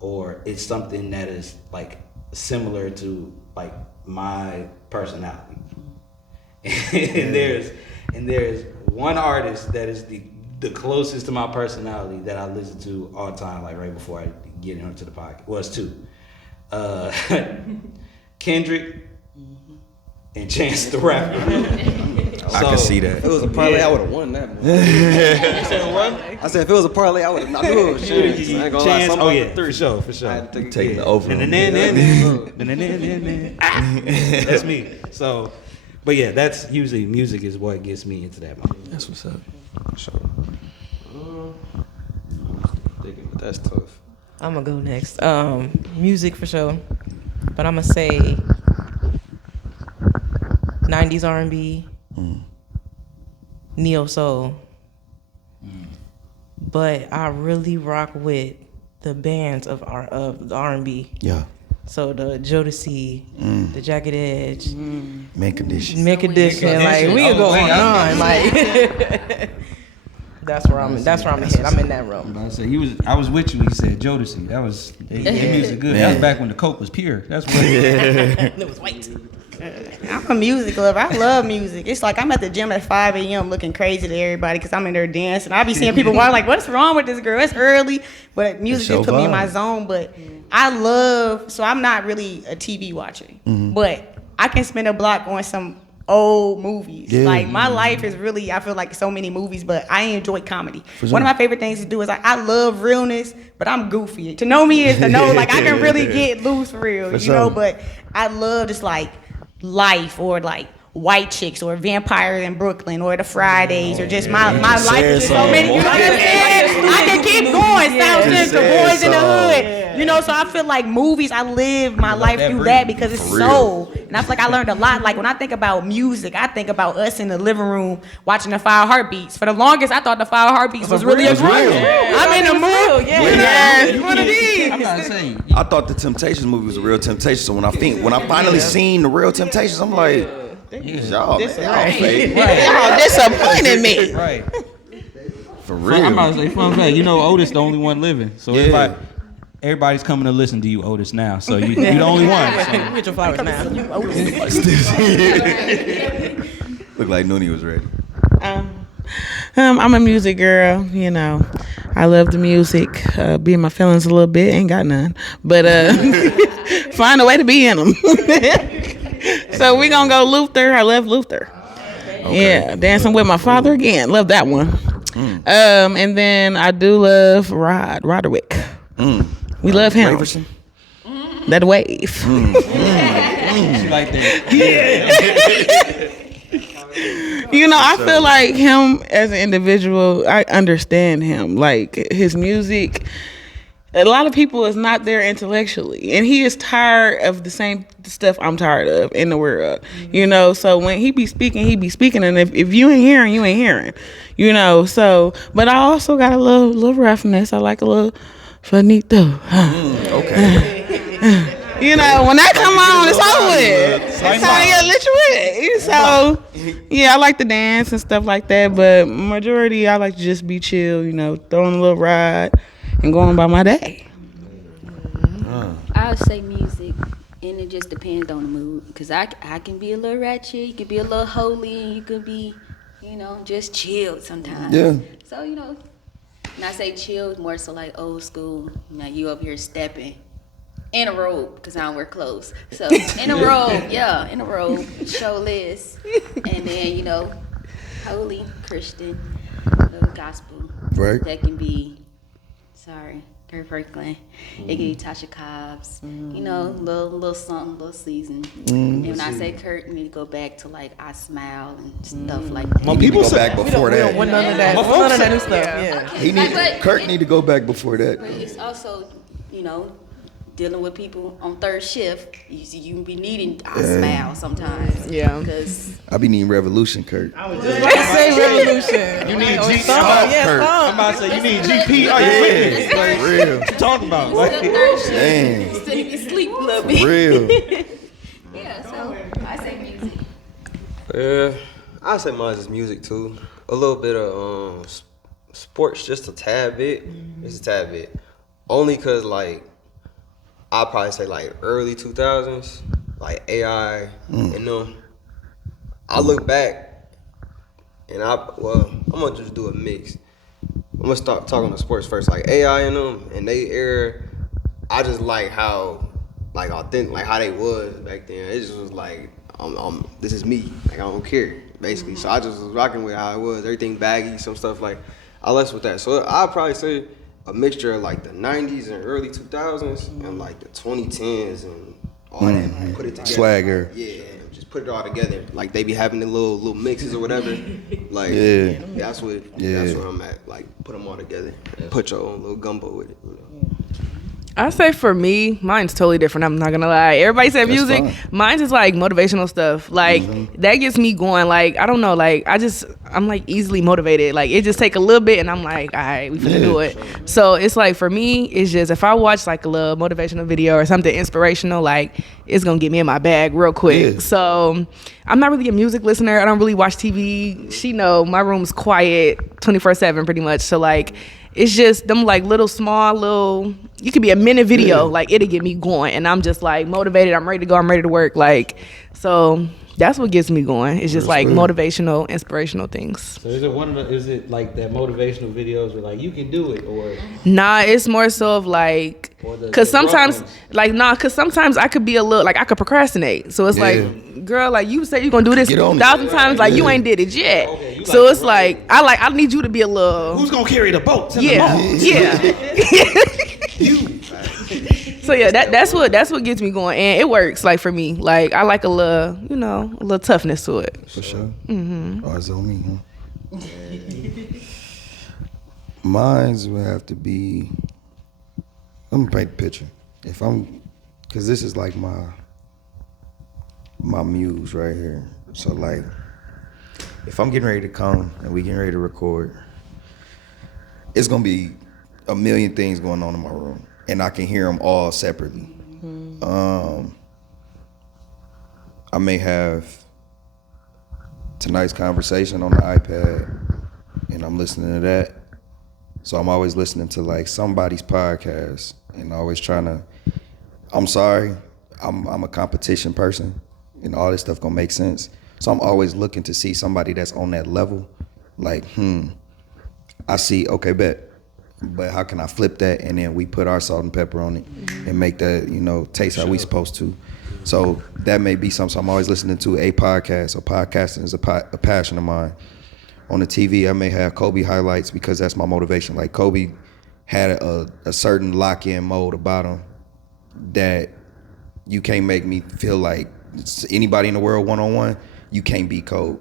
or it's something that is like similar to like my personality. And there's one artist that is the closest to my personality that I listen to all the time, like right before I get into the podcast. Well, it's 2. Kendrick and Chance the Rapper. I can see that. If it was a parlay, I would have won that one. I said if it was a parlay, I would have. I knew it was Chance. I ain't gonna lie. Chance, for sure. I had to Taking the over. That's me. So, but yeah, that's usually music is what gets me into that moment. That's what's up. Sure. That's tough. I'm gonna go next. Music for sure, but I'm gonna say 90s R&B, neo soul. But I really rock with the bands of the R&B. Yeah. So the Jodeci, the Jagged Edge, Mint Condition. like we can go on. Like that's where I'm ahead. I'm in that realm. I was with you when you said Jodeci. That was music good. That was back when the Coke was pure. That's what It was white. I'm a music lover. I love music. It's like I'm at the gym at 5 a.m. looking crazy to everybody because I'm in there dancing. I be seeing people wondering like, what's wrong with this girl? It's early, but music just put me in my zone. But so I'm not really a TV watcher, but I can spend a block on some old movies. Yeah. Like my life is really, I feel like so many movies, but I enjoy comedy. One of my favorite things to do is like I love realness, but I'm goofy. To know me is to know like I can really get loose for real, you know. But I love just like life or like White Chicks or Vampires in Brooklyn or The Fridays or just my life is so many. You know what I'm saying? I can keep going. Sound Central, Boys in the Hood. You know, so I feel like movies, I live my life through that because it's soul. And I feel like I learned a lot. Like when I think about music, I think about us in the living room watching the 5 Heartbeats. For the longest, I thought the 5 Heartbeats was really a group. I'm in the mood. Yeah. One of these. I'm not saying. I thought the Temptations movie was a real Temptation. So when I finally seen the real Temptations, I'm like, y'all fake. Y'all disappointed me. Right. For real. I'm about to say, fun fact, you know Otis the only one living. So everybody's coming to listen to you, Otis, now. So you're the only one. So. Get your flowers now. Look like Nunii was ready. I'm a music girl, you know. I love the music. Be in my feelings a little bit, ain't got none. But find a way to be in them. So we gonna go Luther. I love Luther. Okay. Yeah, Dancing with My Father again. Love that one. And then I do love Roderick. We love him. Raverson? That wave. She like that. You know, I feel like him as an individual, I understand him. Like his music, a lot of people is not there intellectually, and he is tired of the same stuff I'm tired of in the world. You know, so when he be speaking, and if you ain't hearing, you ain't hearing. You know, so but I also got a little roughness. I like a little finito. Okay. You know, when that come on, it's over with. It's how you let you in. So, yeah, I like to dance and stuff like that, but majority, I like to just be chill, you know, throwing a little ride and going by my day. I would say music, and it just depends on the mood. Because I can be a little ratchet, you can be a little holy, and you can be, you know, just chill sometimes. Yeah. So, you know, when I say chill, more so like old school. Now you up here stepping. In a robe, because I don't wear clothes. So, in a robe, in a robe, showless. And then, you know, holy, Christian, little gospel. Right. That can be, Kurt Franklin. It can be Tasha Cobbs. You know, little something, little season. And when I say Kurt, you need to go back to, like, I Smile and stuff like that. Well, people go back before that. We don't want none of that. None of that new stuff, yeah. Okay. Kurt need to go back before that. But it's also, you know, dealing with people on third shift, you be needing I Smile sometimes. Yeah. Because I be needing Revolution, Kurt. I was just about to say Revolution. You need G. Kurt. I'm about to say you need GP. Are you with me? For real. What you talking about? still third shift. Damn. Still need to sleep a little For bit. real. Yeah, so I say music. Yeah, I say mine is music too. A little bit of sports, just a tad bit. Just a tad bit. Only cause like I'll probably say like early 2000s, like AI and them. I look back and I'm gonna just do a mix. I'm gonna start talking to sports first, like AI and them, and they era. I just like how, like authentic, like how they was back then. It just was like, this is me. Like I don't care, basically. So I just was rocking with how it was. Everything baggy, some stuff like I less with that. So I'll probably say a mixture of like the 90s and early 2000s and like the 2010s and all that. Put it together. Swagger. Yeah, just put it all together. Like they be having the little mixes or whatever. Like that's what I'm at. Like put them all together. Put your own little gumbo with it. You know? I say for me, mine's totally different. I'm not gonna lie. Everybody said music. Mine's is like motivational stuff. Like that gets me going. Like I don't know. Like I'm like easily motivated. Like it just take a little bit, and I'm like, all right, we finna do it. So it's like for me, it's just if I watch like a little motivational video or something inspirational, like it's gonna get me in my bag real quick. Yeah. So I'm not really a music listener. I don't really watch TV. She know my room's quiet 24/7 pretty much. So like it's just them like little small little. You could be a minute video, like it'll get me going, and I'm just like motivated. I'm ready to go. I'm ready to work. Like so. That's what gets me going. It's just like motivational, inspirational things. So is it like that motivational videos where like you can do it or? Nah, it's more so of like, cause sometimes I could be a little like I could procrastinate. So it's like, girl, like you say you're gonna do this 1,000 times, like you ain't did it yet. Okay, so it's like I need you to be a little. Who's gonna carry the boat? Yeah. So yeah, that's what gets me going, and it works. Like for me, like I like a little toughness to it. For sure. Oh, it's on me, huh? Mine's would have to be. I'm gonna paint the picture. Cause this is like my muse right here. So like, if I'm getting ready to come and we getting ready to record, it's gonna be a million things going on in my room. And I can hear them all separately. I may have tonight's conversation on the iPad, and I'm listening to that. So I'm always listening to like somebody's podcast, and always trying to. I'm sorry, I'm a competition person, and all this stuff gonna make sense. So I'm always looking to see somebody that's on that level. Like, I see. Okay, bet. But how can I flip that, and then we put our salt and pepper on it and make that, taste how we supposed to. So that may be something. So I'm always listening to a podcast. So podcasting is a passion of mine. On the TV, I may have Kobe highlights because that's my motivation. Like Kobe had a certain lock-in mode about him that you can't make me feel like anybody in the world one-on-one, you can't beat Kobe.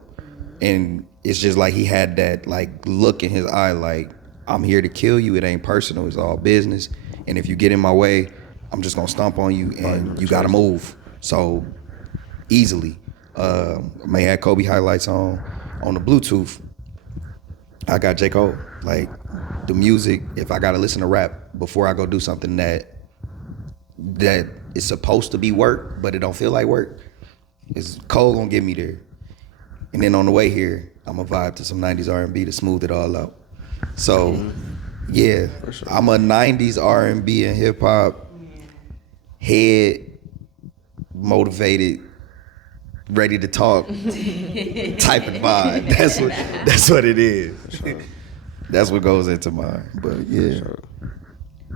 And it's just like he had that like look in his eye like, I'm here to kill you. It ain't personal. It's all business. And if you get in my way, I'm just gonna stomp on you, and you gotta move. So easily, I may have Kobe highlights on the Bluetooth. I got J. Cole. Like the music. If I gotta listen to rap before I go do something that is supposed to be work, but it don't feel like work, is Cole gonna get me there. And then on the way here, I'm gonna vibe to some '90s R&B to smooth it all out. So, yeah, sure. I'm a '90s R&B and hip hop head, motivated, ready to talk type of vibe. That's what it is. Sure. That's what goes into mine. But yeah. Sure.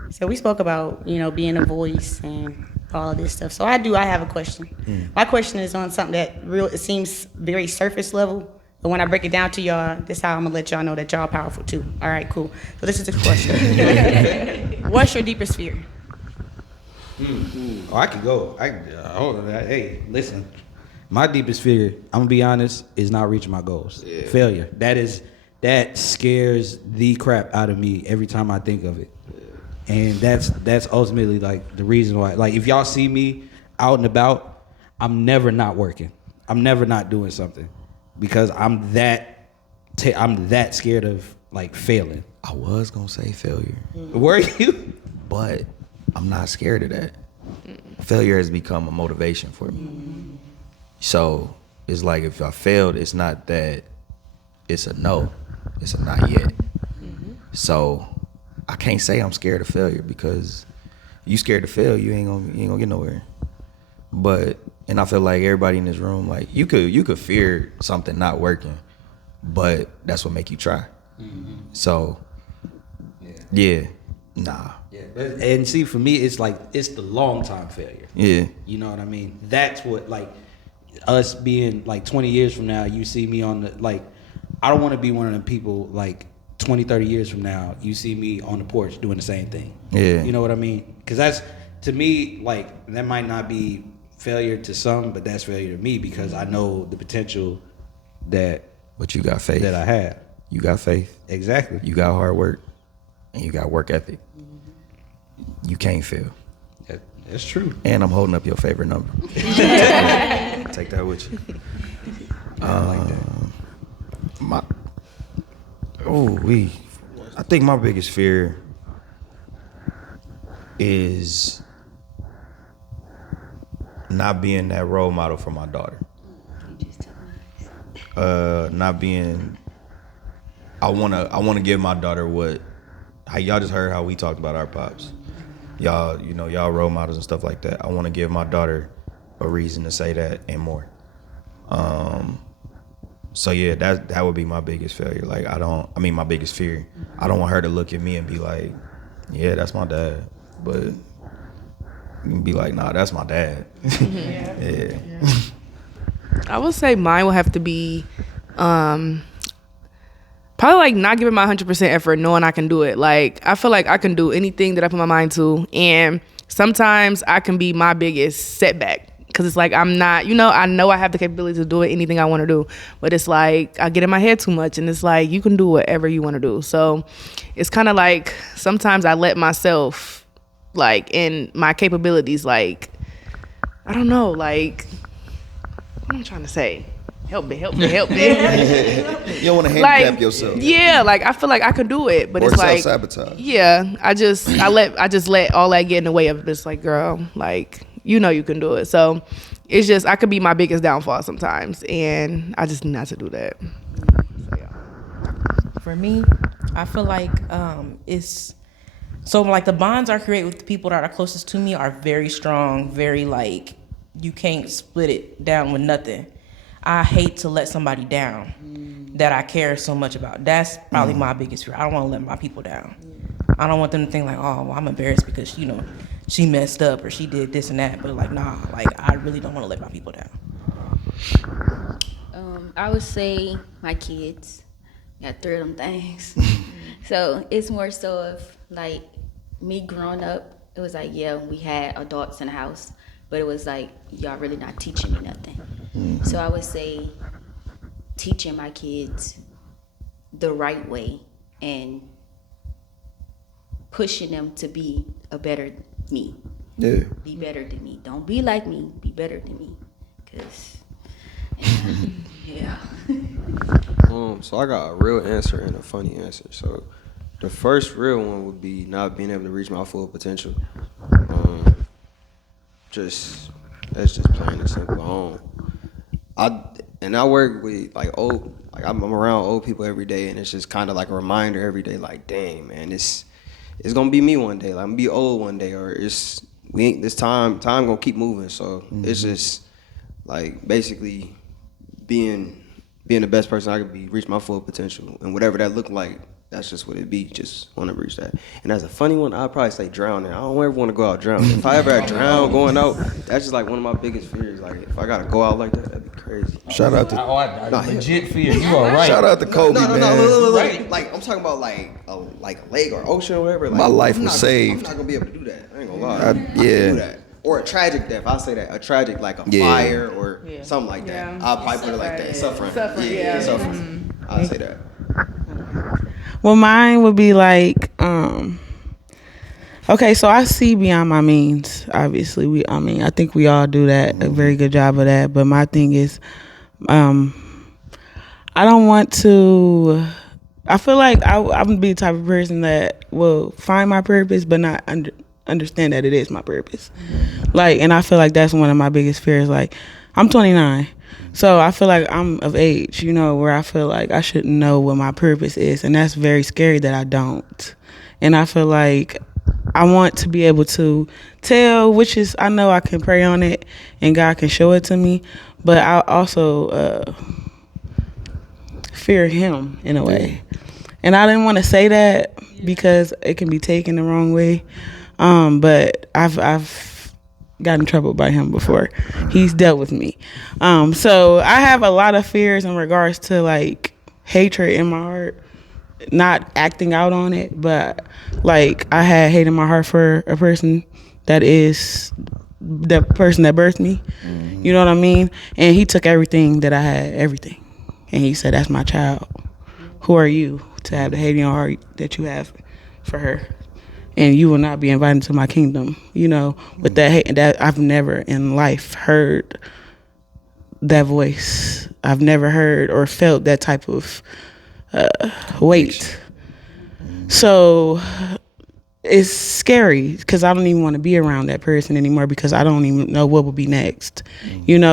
So we spoke about being a voice and all of this stuff. So I have a question. My question is on something that it seems very surface level. But when I break it down to y'all, this is how I'm gonna let y'all know that y'all powerful too. All right, cool. So this is the question. What's your deepest fear? Oh, I can go. Hey, listen. My deepest fear, I'm gonna be honest, is not reaching my goals. Yeah. Failure. That scares the crap out of me every time I think of it. Yeah. And that's ultimately like the reason why. Like if y'all see me out and about, I'm never not working. I'm never not doing something. Because I'm that scared of like failing. I was gonna say failure. Were you? But I'm not scared of that. Failure has become a motivation for me. So it's like if I failed, it's not that it's a no, it's a not yet. So I can't say I'm scared of failure because you scared to fail, you ain't gonna get nowhere. And I feel like everybody in this room, like you could fear something not working, but that's what make you try. So, yeah, nah. Yeah, and see, for me, it's the long time failure. Yeah, you know what I mean. That's what like us being like 20 years from now. You see me on the like. I don't want to be one of them people like 20, 30 years from now. You see me on the porch doing the same thing. Yeah, you know what I mean. Because that's to me like that might not be failure to some, but that's failure to me because I know the potential that. But you got faith. That I have. You got faith. Exactly. You got hard work, and you got work ethic. You can't fail. That's true. And I'm holding up your favorite number. Take that with you. I like that. I think my biggest fear is not being that role model for my daughter. Not being. I wanna give my daughter how y'all just heard how we talked about our pops. Y'all, you know, y'all role models and stuff like that. I want to give my daughter a reason to say that and more. So yeah, that would be my biggest failure. Like my biggest fear. I don't want her to look at me and be like, yeah, that's my dad. But you can be like, nah, that's my dad. Yeah. I would say mine would have to be probably like not giving my 100% effort, knowing I can do it. Like, I feel like I can do anything that I put my mind to. And sometimes I can be my biggest setback. Because it's like I'm not, you know I have the capability to do anything I want to do. But it's like I get in my head too much. And it's like you can do whatever you want to do. So it's kind of like sometimes I let myself, like, in my capabilities, like, I don't know, like, what am I trying to say? Help me. You don't want to handicap yourself. Yeah, like I feel like I can do it, but or it's like self-sabotage. Yeah, I just let all that get in the way of this. Like, girl, like you can do it. So it's just I could be my biggest downfall sometimes, and I just need not to do that. So, yeah. For me, I feel like it's so like the bonds I create with the people that are closest to me are very strong, very like you can't split it down with nothing. I hate to let somebody down that I care so much about. That's probably my biggest fear. I don't want to let my people down. I don't want them to think like, oh, well, I'm embarrassed because, she messed up or she did this and that. But like, nah, like I really don't want to let my people down. I would say my kids. Got 3 of them things. So it's more so of like me growing up, it was like, yeah, we had adults in the house, but it was like, y'all really not teaching me nothing. So I would say teaching my kids the right way and pushing them to be a better me. Yeah. Be better than me. Don't be like me. Be better than me. Cause yeah. So I got a real answer and a funny answer. So the first real one would be not being able to reach my full potential. That's just plain and simple. I work with like I'm around old people every day, and it's just kind of like a reminder every day, like, dang man, it's gonna be me one day, like I'm gonna be old one day, or this time gonna keep moving. So it's just like basically being the best person I could be, reach my full potential, and whatever that look like, that's just what it be. Just want to reach that. And as a funny one, I'd probably say drowning. I don't ever want to go out drowning. If I ever drown going out, that's just like one of my biggest fears. Like if I gotta go out like that, that'd be crazy. Shout out to I legit fear. You are right. Shout out to Kobe, man. Look. Like I'm talking about like a lake or ocean or whatever. Like, my life was saved. I'm not gonna be able to do that. I ain't gonna lie. Yeah. I can do that. Or a tragic death. I'll say that. A tragic, like a fire or something like that. I'll probably put it like that. Suffering. Suffering. I'll say that. Well, mine would be like, okay, so I see beyond my means. Obviously, I think we all do that, a very good job of that. But my thing is, I don't want to. I feel like I'm gonna be the type of person that will find my purpose, but not understand that it is my purpose. Like, and I feel like that's one of my biggest fears. Like, I'm 29. So I feel like I'm of age, where I feel like I should know what my purpose is. And that's very scary that I don't. And I feel like I want to be able to tell, which is, I know I can pray on it and God can show it to me. But I also fear him in a way. And I didn't want to say that because it can be taken the wrong way. But I've got in trouble by him before. He's dealt with me. So I have a lot of fears in regards to like hatred in my heart, not acting out on it, but like I had hate in my heart for a person that is the person that birthed me. You know what I mean? And he took everything that I had, everything. And he said, that's my child. Who are you to have the hate in your heart that you have for her? And you will not be invited to my kingdom, with that hate. That I've never in life heard that voice. I've never heard or felt that type of weight. So it's scary because I don't even want to be around that person anymore because I don't even know what will be next.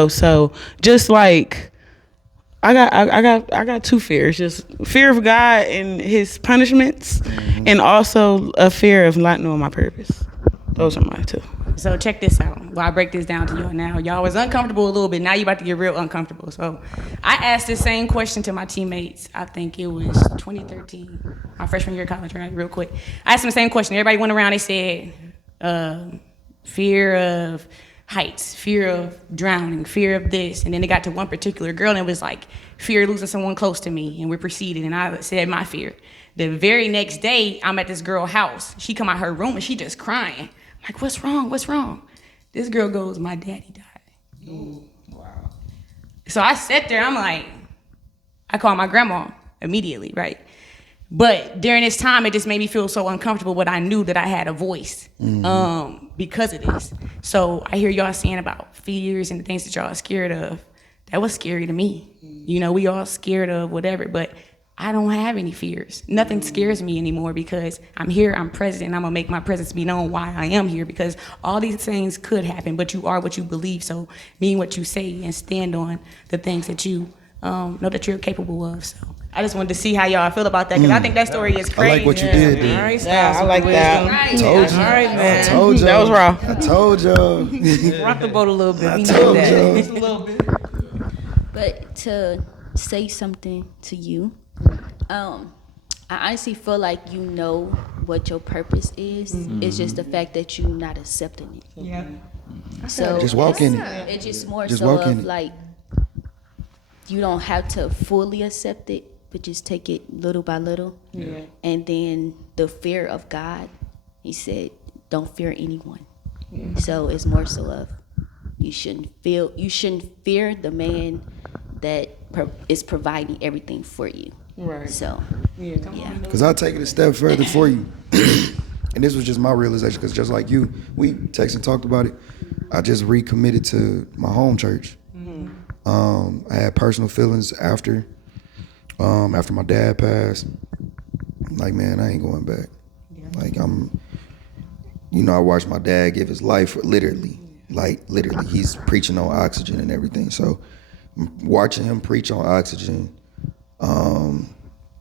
So just like I got two fears: just fear of God and His punishments, and also a fear of not knowing my purpose. Those are my two. So check this out. Well, I break this down to y'all now. Y'all was uncomfortable a little bit. Now you about to get real uncomfortable. So I asked this same question to my teammates. I think it was 2013, my freshman year of college, right? Real quick. I asked them the same question. Everybody went around. They said fear of heights, fear of drowning, fear of this. And then they got to one particular girl and it was like fear of losing someone close to me. And we proceeded. And I said my fear. The very next day, I'm at this girl's house. She come out her room and she just crying. I'm like, what's wrong? What's wrong? This girl goes, my daddy died. Ooh, wow. So I sat there, I'm like, I called my grandma immediately, right? But during this time, it just made me feel so uncomfortable, but I knew that I had a voice because of this. So I hear y'all saying about fears and the things that y'all are scared of. That was scary to me. You know, we all scared of whatever, but I don't have any fears. Nothing scares me anymore because I'm here, I'm present, and I'm gonna make my presence be known why I am here, because all these things could happen, but you are what you believe. So mean what you say and stand on the things that you know that you're capable of. So I just wanted to see how y'all feel about that, because I think that story is crazy. I like what you did, dude. All right, Yeah, I like that. Right. Told you. All right, man. I told you. That was raw. I told you. Rock the boat a little bit. I We told need that. you. Just a little bit. But to say something to you, I honestly feel like you know what your purpose is. It's just the fact that you're not accepting it. Yeah. So Just walk in it. it's just more Just so walk in of it. like, you don't have to fully accept it, but just take it little by little. Yeah. And then the fear of God, he said, don't fear anyone. So it's more so of you shouldn't fear the man that is providing everything for you. Right. So Yeah. yeah. Because I'll take it a step further for you. And this was just my realization, because just like you, we texted and talked about it. I just recommitted to my home church. I had personal feelings after my dad passed. Like, man, I ain't going back. Like, I watched my dad give his life literally. Like, literally, he's preaching on oxygen and everything. So watching him preach on oxygen,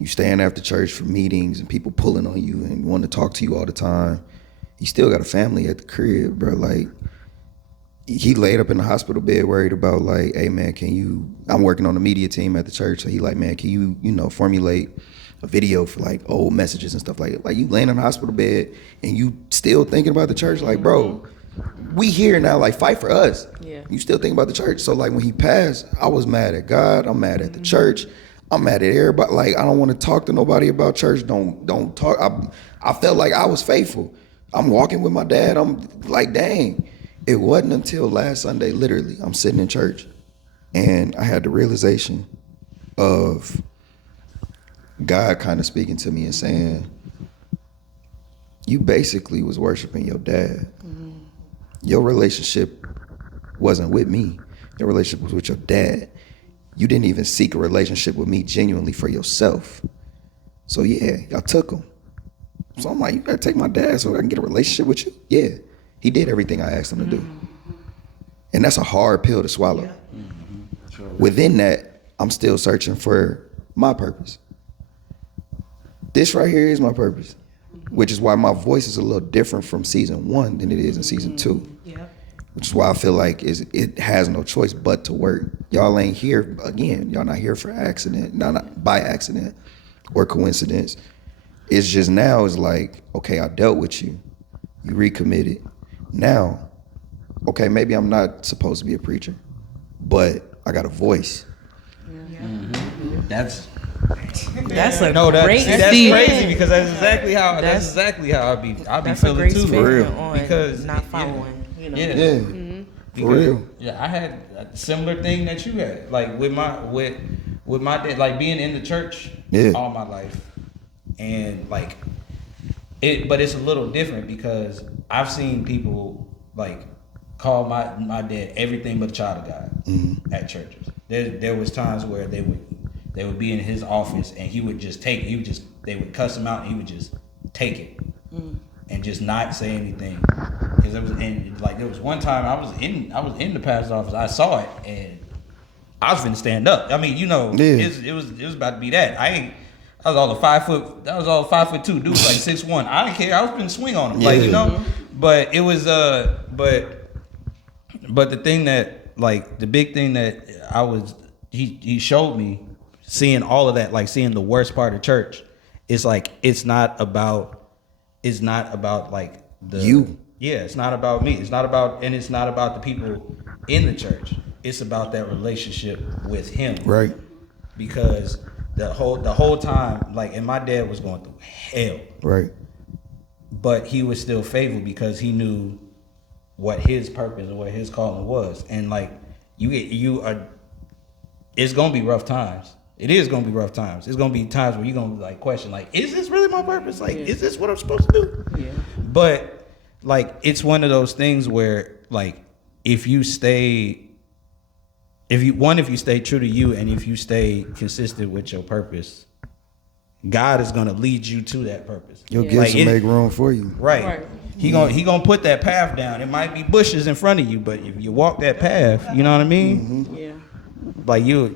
you stand after church for meetings and people pulling on you and want to talk to you all the time. You still got a family at the crib, bro. Like, he laid up in the hospital bed worried about, like, hey, man, I'm working on the media team at the church. So he like, man, can you, formulate a video for, like, old messages and stuff like that? Like, you laying in the hospital bed and you still thinking about the church? Like, bro, we here now, like, fight for us. Yeah. You still thinking about the church. So, like, when he passed, I was mad at God. I'm mad at the church. I'm mad at everybody. Like, I don't want to talk to nobody about church. Don't talk. I felt like I was faithful. I'm walking with my dad. I'm like, dang. It wasn't until last Sunday, literally, I'm sitting in church and I had the realization of God kind of speaking to me and saying, you basically was worshiping your dad. Your relationship wasn't with me. Your relationship was with your dad. You didn't even seek a relationship with me genuinely for yourself. So yeah, I took him. So I'm like, you gotta take my dad so I can get a relationship with you? Yeah. He did everything I asked him to do. And that's a hard pill to swallow. Yeah. Within that, I'm still searching for my purpose. This right here is my purpose, which is why my voice is a little different from season 1 than it is in season 2. Yeah. Which is why I feel like it has no choice but to work. Y'all ain't here, again, y'all not here for accident, not by accident or coincidence. It's just now is like, okay, I dealt with you. You recommitted. Now, okay, maybe I'm not supposed to be a preacher, but I got a voice. That's That's great. That's speed. crazy, because that's exactly how I'll be That's a feeling great too. speed real. on Because not following. You know. Yeah. Yeah, for real. Yeah, I had a similar thing that you had, like with my dad, like being in the church all my life, and like but it's a little different because I've seen people like call my dad everything but a child of God at churches. There was times where they would be in his office and he would just they would cuss him out and he would just take it and just not say anything. Because there was one time I was in the pastor's office. I saw it and I was finna stand up. I mean, you know, it was about to be that. I was all 5 foot. That was all 5'2". Dude was like 6'1". I didn't care. I was finna swing on him, like, you know. But it was but the thing that, like, the big thing that he showed me, seeing all of that, like seeing the worst part of church, it's like it's not about like it's not about me. It's not about the people in the church. It's about that relationship with him. Right. Because the whole time, like, and my dad was going through hell. Right. But he was still faithful because he knew what his purpose and what his calling was. And like it's gonna be rough times. It is gonna be rough times. It's gonna be times where you're gonna like question, like, is this really my purpose? Like, is this what I'm supposed to do? Yeah. But like, it's one of those things where, like, if you stay true to you, and if you stay consistent with your purpose, God is gonna lead you to that purpose. Your gifts will make room for you. Right. He gonna put that path down. It might be bushes in front of you, but if you walk that path, you know what I mean? Mm-hmm. Yeah. Like you'll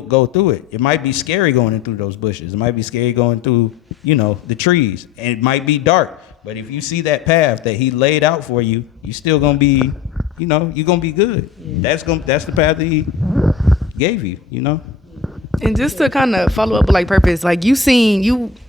go through it. It might be scary going through those bushes. It might be scary going through, you know, the trees. And it might be dark. But if you see that path that he laid out for you, you still gonna be, you know, you're gonna be good. Yeah. That's the path that he gave you, you know? And just to kind of follow up with like purpose, like you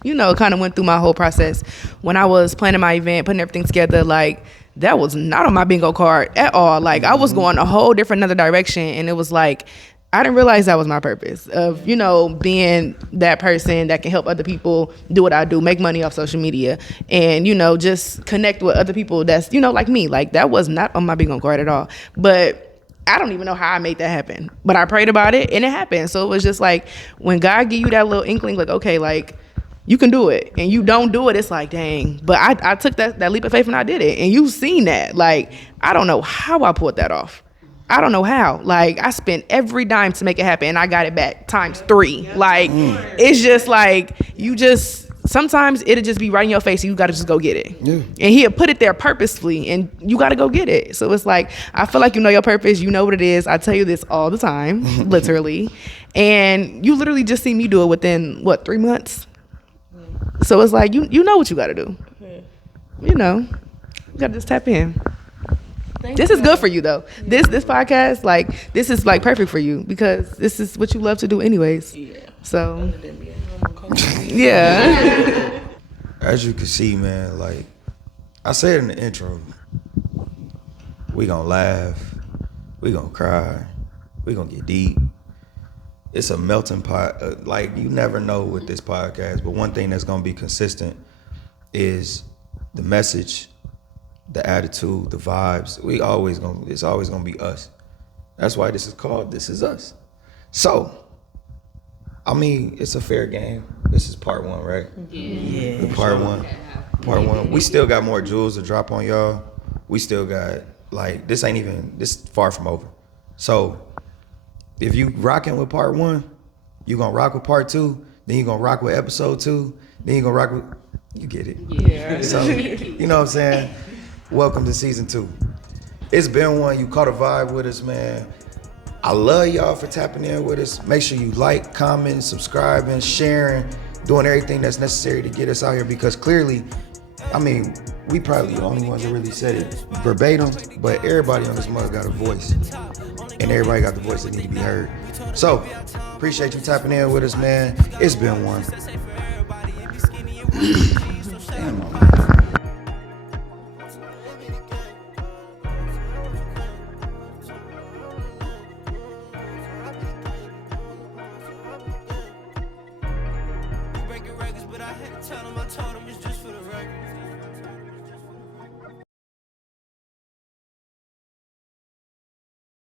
know, kind of went through my whole process when I was planning my event, putting everything together. Like, that was not on my bingo card at all. Like, I was going a whole different another direction, and it was like, I didn't realize that was my purpose of, you know, being that person that can help other people do what I do, make money off social media, and, you know, just connect with other people that's, you know, like me. Like, that was not on my bingo card at all. But I don't even know how I made that happen, but I prayed about it and it happened. So it was just like, when God give you that little inkling, like, okay, like, you can do it, and you don't do it, it's like, dang. But I took that leap of faith and I did it, and you've seen that. Like, I don't know how I pulled that off. I don't know how. Like, I spent every dime to make it happen, and I got it back times 3. Like, it's just like, sometimes it'll just be right in your face, and you gotta just go get it. Yeah. And he'll put it there purposefully, and you gotta go get it. So it's like, I feel like you know your purpose, you know what it is. I tell you this all the time, literally. And you literally just see me do it within, 3 months? So it's like, you know what you gotta do. You know, you gotta just tap in. This is good for you though. This podcast, like, this is like perfect for you because this is what you love to do anyways. Yeah. So yeah. As you can see, man, like I said in the intro, we gonna laugh, we gonna cry, we gonna get deep. It's a melting pot. Like, you never know with this podcast, but one thing that's gonna be consistent is the message, the attitude, the vibes. It's always gonna be us. That's why this is called This Is Us. So, I mean, it's a fair game. This is part 1, right? Yeah. The part one. We still got more jewels to drop on y'all. We still got, like, this is far from over. So, if you rocking with part 1, you gonna rock with part 2, then you gonna rock with episode 2, then you gonna rock with, you get it. Yeah. So, you know what I'm saying? Welcome to season 2. It's been one. You caught a vibe with us, man. I love y'all for tapping in with us. Make sure you like, comment, subscribing, sharing, doing everything that's necessary to get us out here, because clearly, I mean, we probably the only ones that really said it verbatim, but everybody on this mug got a voice, and everybody got the voice that need to be heard. So, appreciate you tapping in with us, man. It's been one. Damn. But I had to tell him, I told him it's just for the record.